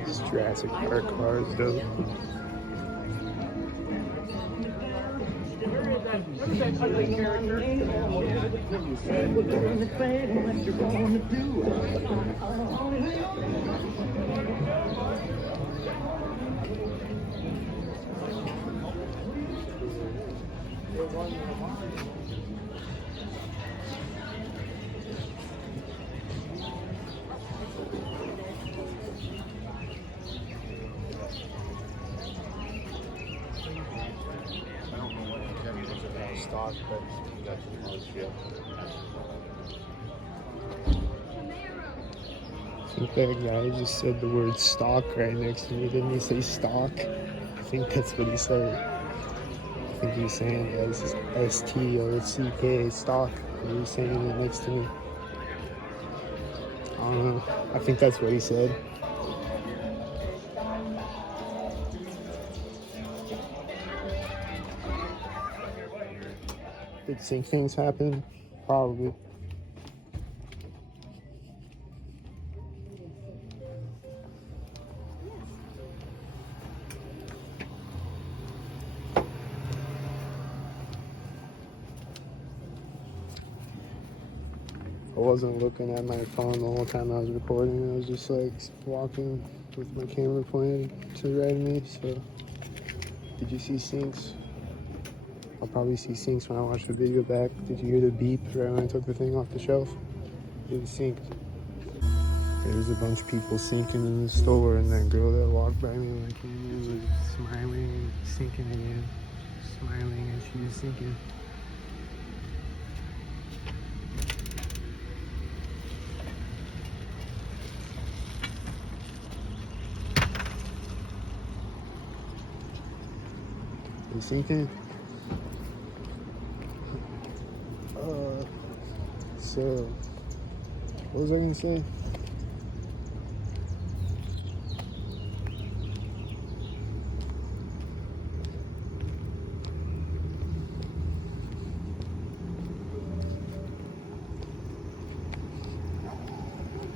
These Jurassic Park cars, though. Stock, but that's I think that guy just said the word stock right next to me. Didn't he say stock? I think that's what he said. I think he was saying S-T-O-C-K, stock. He was saying it next to me. I don't know. I think that's what he said. Did sink things happen? Probably. I wasn't looking at my phone the whole time I was recording. I was just like walking with my camera pointed to the right of me. So, did you see sinks? I'll probably see sinks when I watch the video back. Did you hear the beep right when I took the thing off the shelf? It was synced. There's a bunch of people sinking in the store, and that girl that walked by me like was smiling, sinking again, smiling as she was sinking. You sinking? So, what was I gonna say?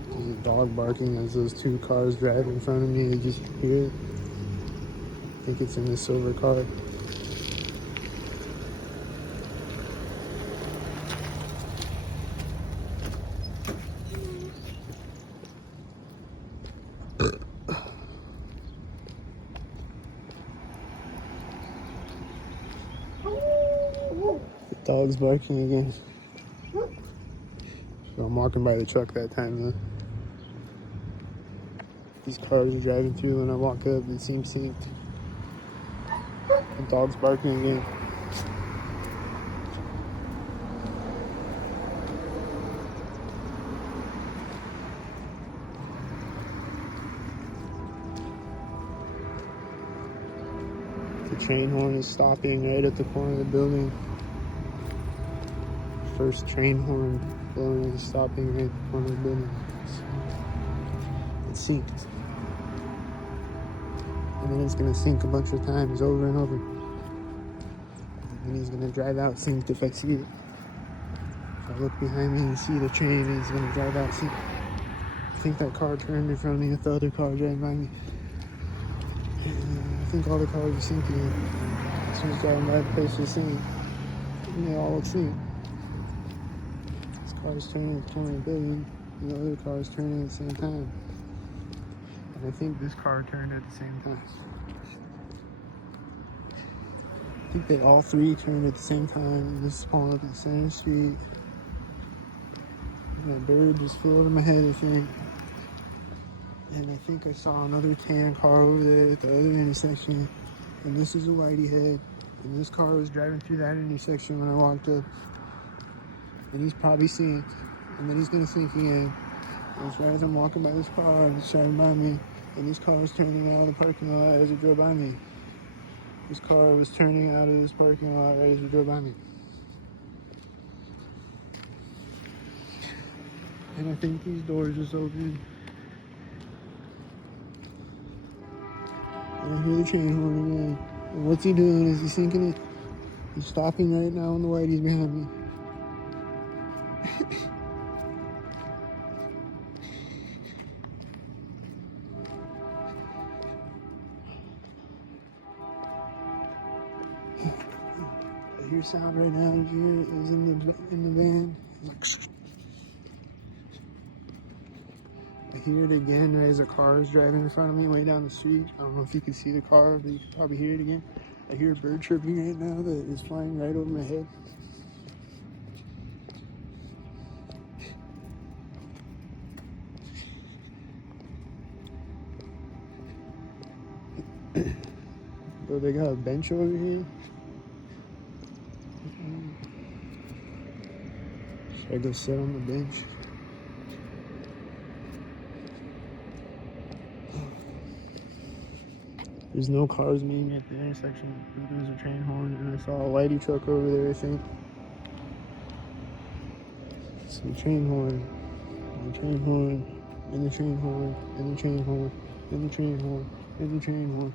There's a dog barking as those two cars drive in front of me. I just hear it. I think it's in the silver car. The dog's barking again. So I'm walking by the truck that time though. These cars are driving through when I walk up, it seems synced. The dog's barking again. The train horn is stopping right at the corner of the building. First train horn blowing is stopping right at the corner of the building. it's synced. And then it's gonna sync a bunch of times over and over. And then he's gonna drive out synced if I see it. If I look behind me and see the train, he's gonna drive out synced. I think that car turned in front of me with the other car driving by me. And I think all the cars are syncing. This one's driving by the place was synced. And they all look synced. This car is turning at 20 billion, and the other car is turning at the same time. And I think this car turned at the same time. I think they all three turned at the same time. And this is pulling up at the center street. And that bird just flew over my head, I think. And I think I saw another tan car over there at the other intersection. And this is a whitey head. And this car was driving through that intersection when I walked up. And he's probably synced. And then he's gonna sync again. And as right as I'm walking by this car, it's driving by me. And this car was turning out of the parking lot as it drove by me. This car was turning out of this parking lot right as it drove by me. And I think these doors just opened. And I hear the train horn again. And what's he doing? Is he sinking it? He's stopping right now on the whitey's behind me. I hear sound right now. Here is in the van. Like, I hear it again right as a car is driving in front of me way down the street. I don't know if you can see the car, but you can probably hear it again. I hear a bird chirping right now that is flying right over my head. Bro, they got a bench over here. Should I go sit on the bench? There's no cars meeting at the intersection. There's a train horn, and I saw a whitey truck over there, I think. Some train horn, and the train horn, and the train horn, and the train horn, and the train horn, and the train horn.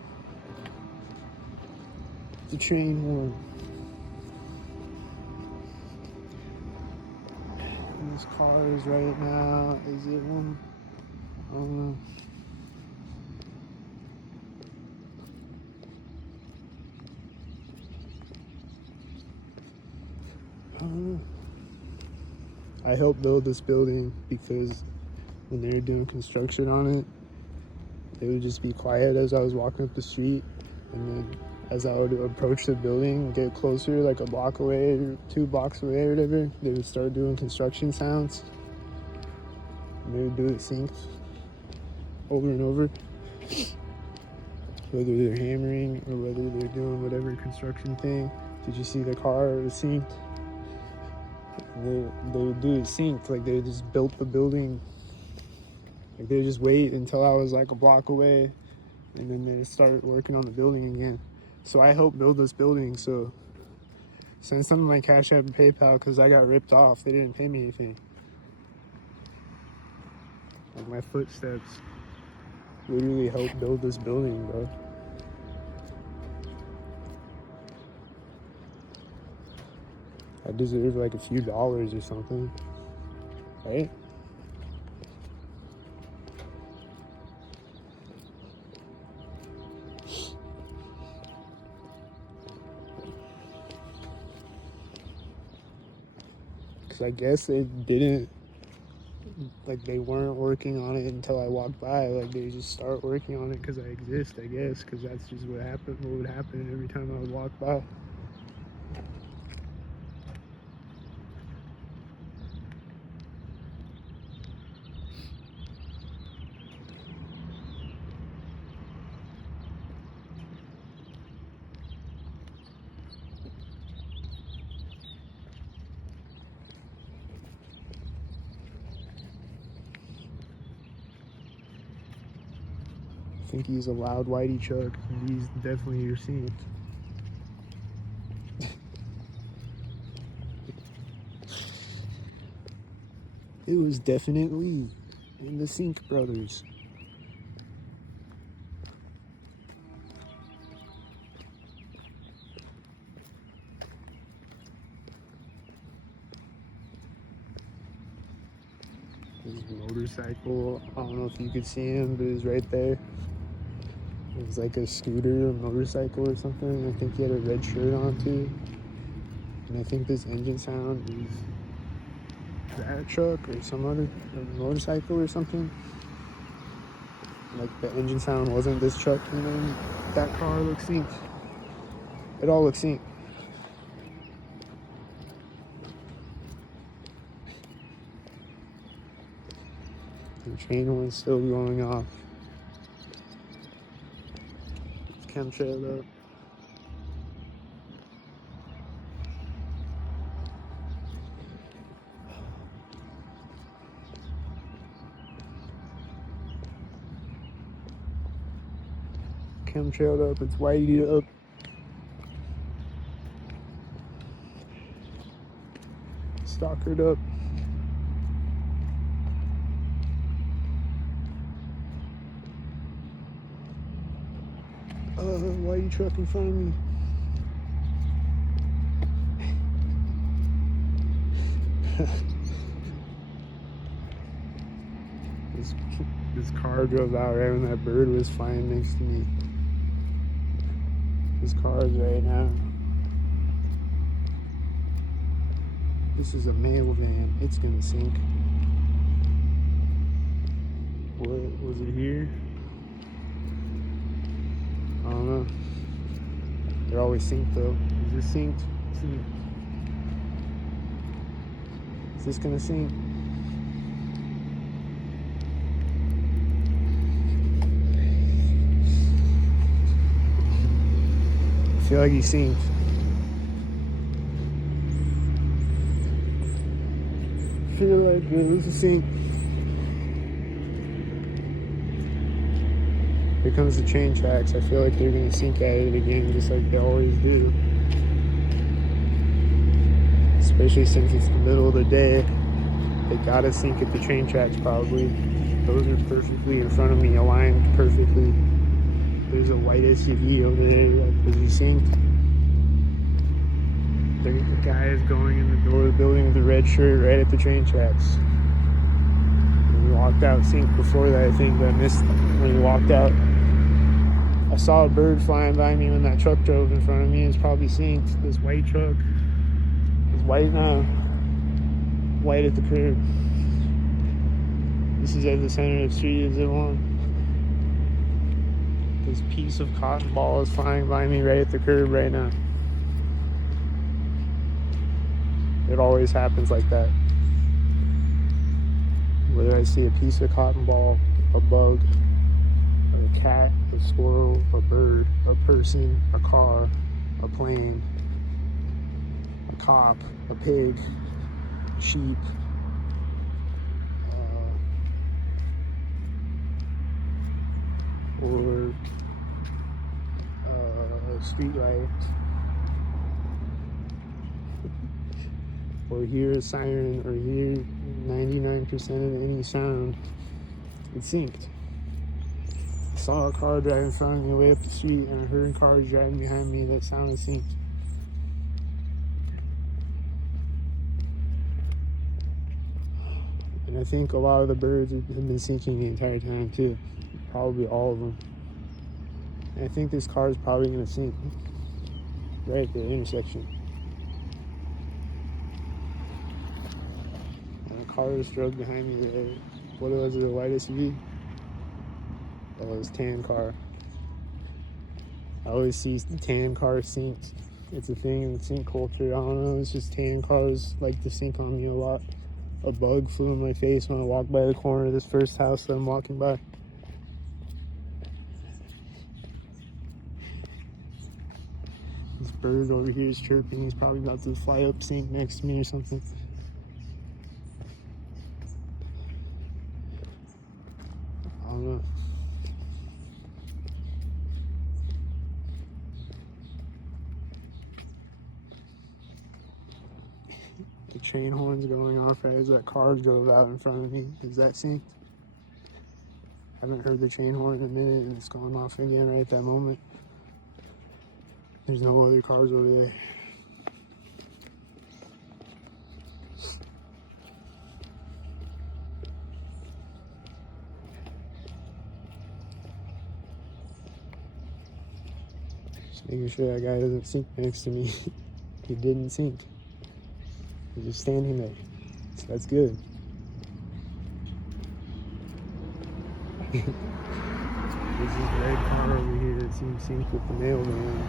The train horn. And this car is right now, is it one? I don't know. I helped build this building because when they were doing construction on it, they would just be quiet as I was walking up the street, and then as I would approach the building, get closer, like a block away or 2 blocks away or whatever, they would start doing construction sounds. And they would do it synced over and over, whether they're hammering or whether they're doing whatever construction thing. Did you see the car was synced? They would do it synced, like they just built the building. Like they just wait until I was like a block away, and then they start working on the building again. So I helped build this building, so send some of my Cash App and PayPal because I got ripped off. They didn't pay me anything. Like my footsteps literally helped build this building, bro. I deserve like a few dollars or something, right? Because I guess they didn't, like they weren't working on it until I walked by. Like they just start working on it because I exist, I guess, because that's just what happened. What would happen every time I would walk by. I think he's a loud whitey truck, and he's definitely your scene. It was definitely in the Sync Brothers. There's a motorcycle. I don't know if you could see him, but he's right there. It was like a scooter or motorcycle or something. I think he had a red shirt on too. And I think this engine sound is that truck or some other motorcycle or something. Like the engine sound wasn't this truck, and then that car looks synced. It all looks synced. The train horn's still going off. It's chemtrailed up. Chemtrailed up, it's whitey up. Stalkered up. Whitey truck in front of me. This car drove out right when that bird was flying next to me. This car is right now. This is a mail van. It's gonna sink. What was it here? I don't know. They're always synced though. Is this synced? Synced. Is this gonna sink? I feel like he's synced. I feel like this is synced. Here comes the train tracks. I feel like they're gonna sink at it again, just like they always do. Especially since it's the middle of the day. They gotta sink at the train tracks probably. Those are perfectly in front of me, aligned perfectly. There's a white SUV over there. Like, was he synced? The guy is going in the door of the building with the red shirt right at the train tracks. When he walked out synced before that, I think I missed when he walked out. I saw a bird flying by me when that truck drove in front of me. It's probably synced. This white truck is white now. White at the curb. This is at the center of the street as it wants. This piece of cotton ball is flying by me right at the curb right now. It always happens like that. Whether I see a piece of cotton ball, a bug, a cat, a squirrel, a bird, a person, a car, a plane, a cop, a pig, sheep, or a street light, or hear a siren, or hear 99% of any sound, it's synced. I saw a car drive in front of me way up the street, and I heard cars driving behind me that sounded synced. And I think a lot of the birds have been syncing the entire time too. Probably all of them. And I think this car is probably going to sink right at the intersection. And a car just drove behind me there. What was it, a white SUV? Oh, it was a tan car. I always see the tan car synced. It's a thing in the sync culture. I don't know, it's just tan cars like to sync on me a lot. A bug flew in my face when I walked by the corner of this first house that I'm walking by. This bird over here is chirping. He's probably about to fly up sync next to me or something. I don't know. The train horn's going off right as that car drove out in front of me. Is that synced? I haven't heard the train horn in a minute, and it's going off again right at that moment. There's no other cars over there. Just making sure that guy doesn't sink next to me. He didn't sink. He's just standing there. So that's good. There's this red car over here that seems synced with the mailman.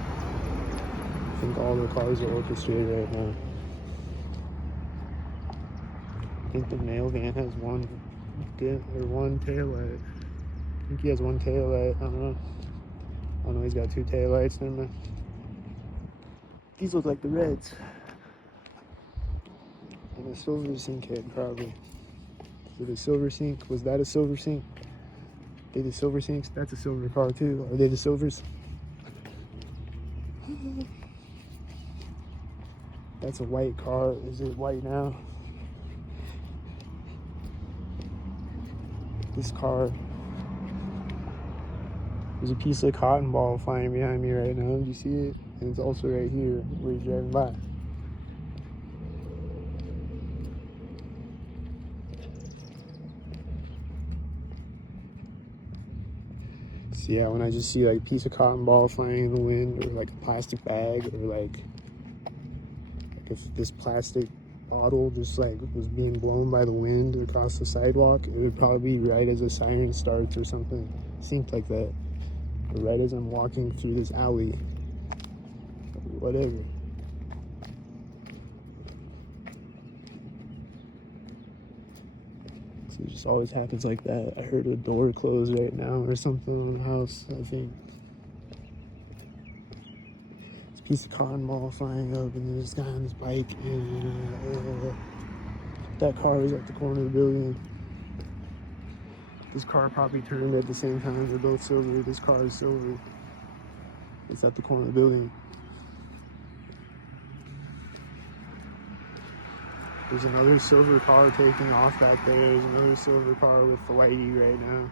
I think all the cars are orchestrated right now. I think the mailman has one tail light. I think he has one tail light. I don't know, he's got two tail lights. Never mind. These look like the reds. And a silver sink head, probably. Is it a silver sink? Was that a silver sink? They the silver sinks? That's a silver car too. Are they the silvers? That's a white car. Is it white now? This car. There's a piece of cotton ball flying behind me right now. Do you see it? And it's also right here where he's driving by. So yeah, when I just see like a piece of cotton ball flying in the wind, or like a plastic bag, or like if this plastic bottle just like was being blown by the wind across the sidewalk, it would probably be right as a siren starts or something, synced like that, or right as I'm walking through this alley, whatever. So it just always happens like that. I heard a door close right now or something on the house, I think. This piece of cotton ball flying up, and then this guy on his bike, and that car was at the corner of the building. This car probably turned at the same time. They're both silver. This car is silver. It's at the corner of the building. There's another silver car taking off back there. There's another silver car with the lighty right now.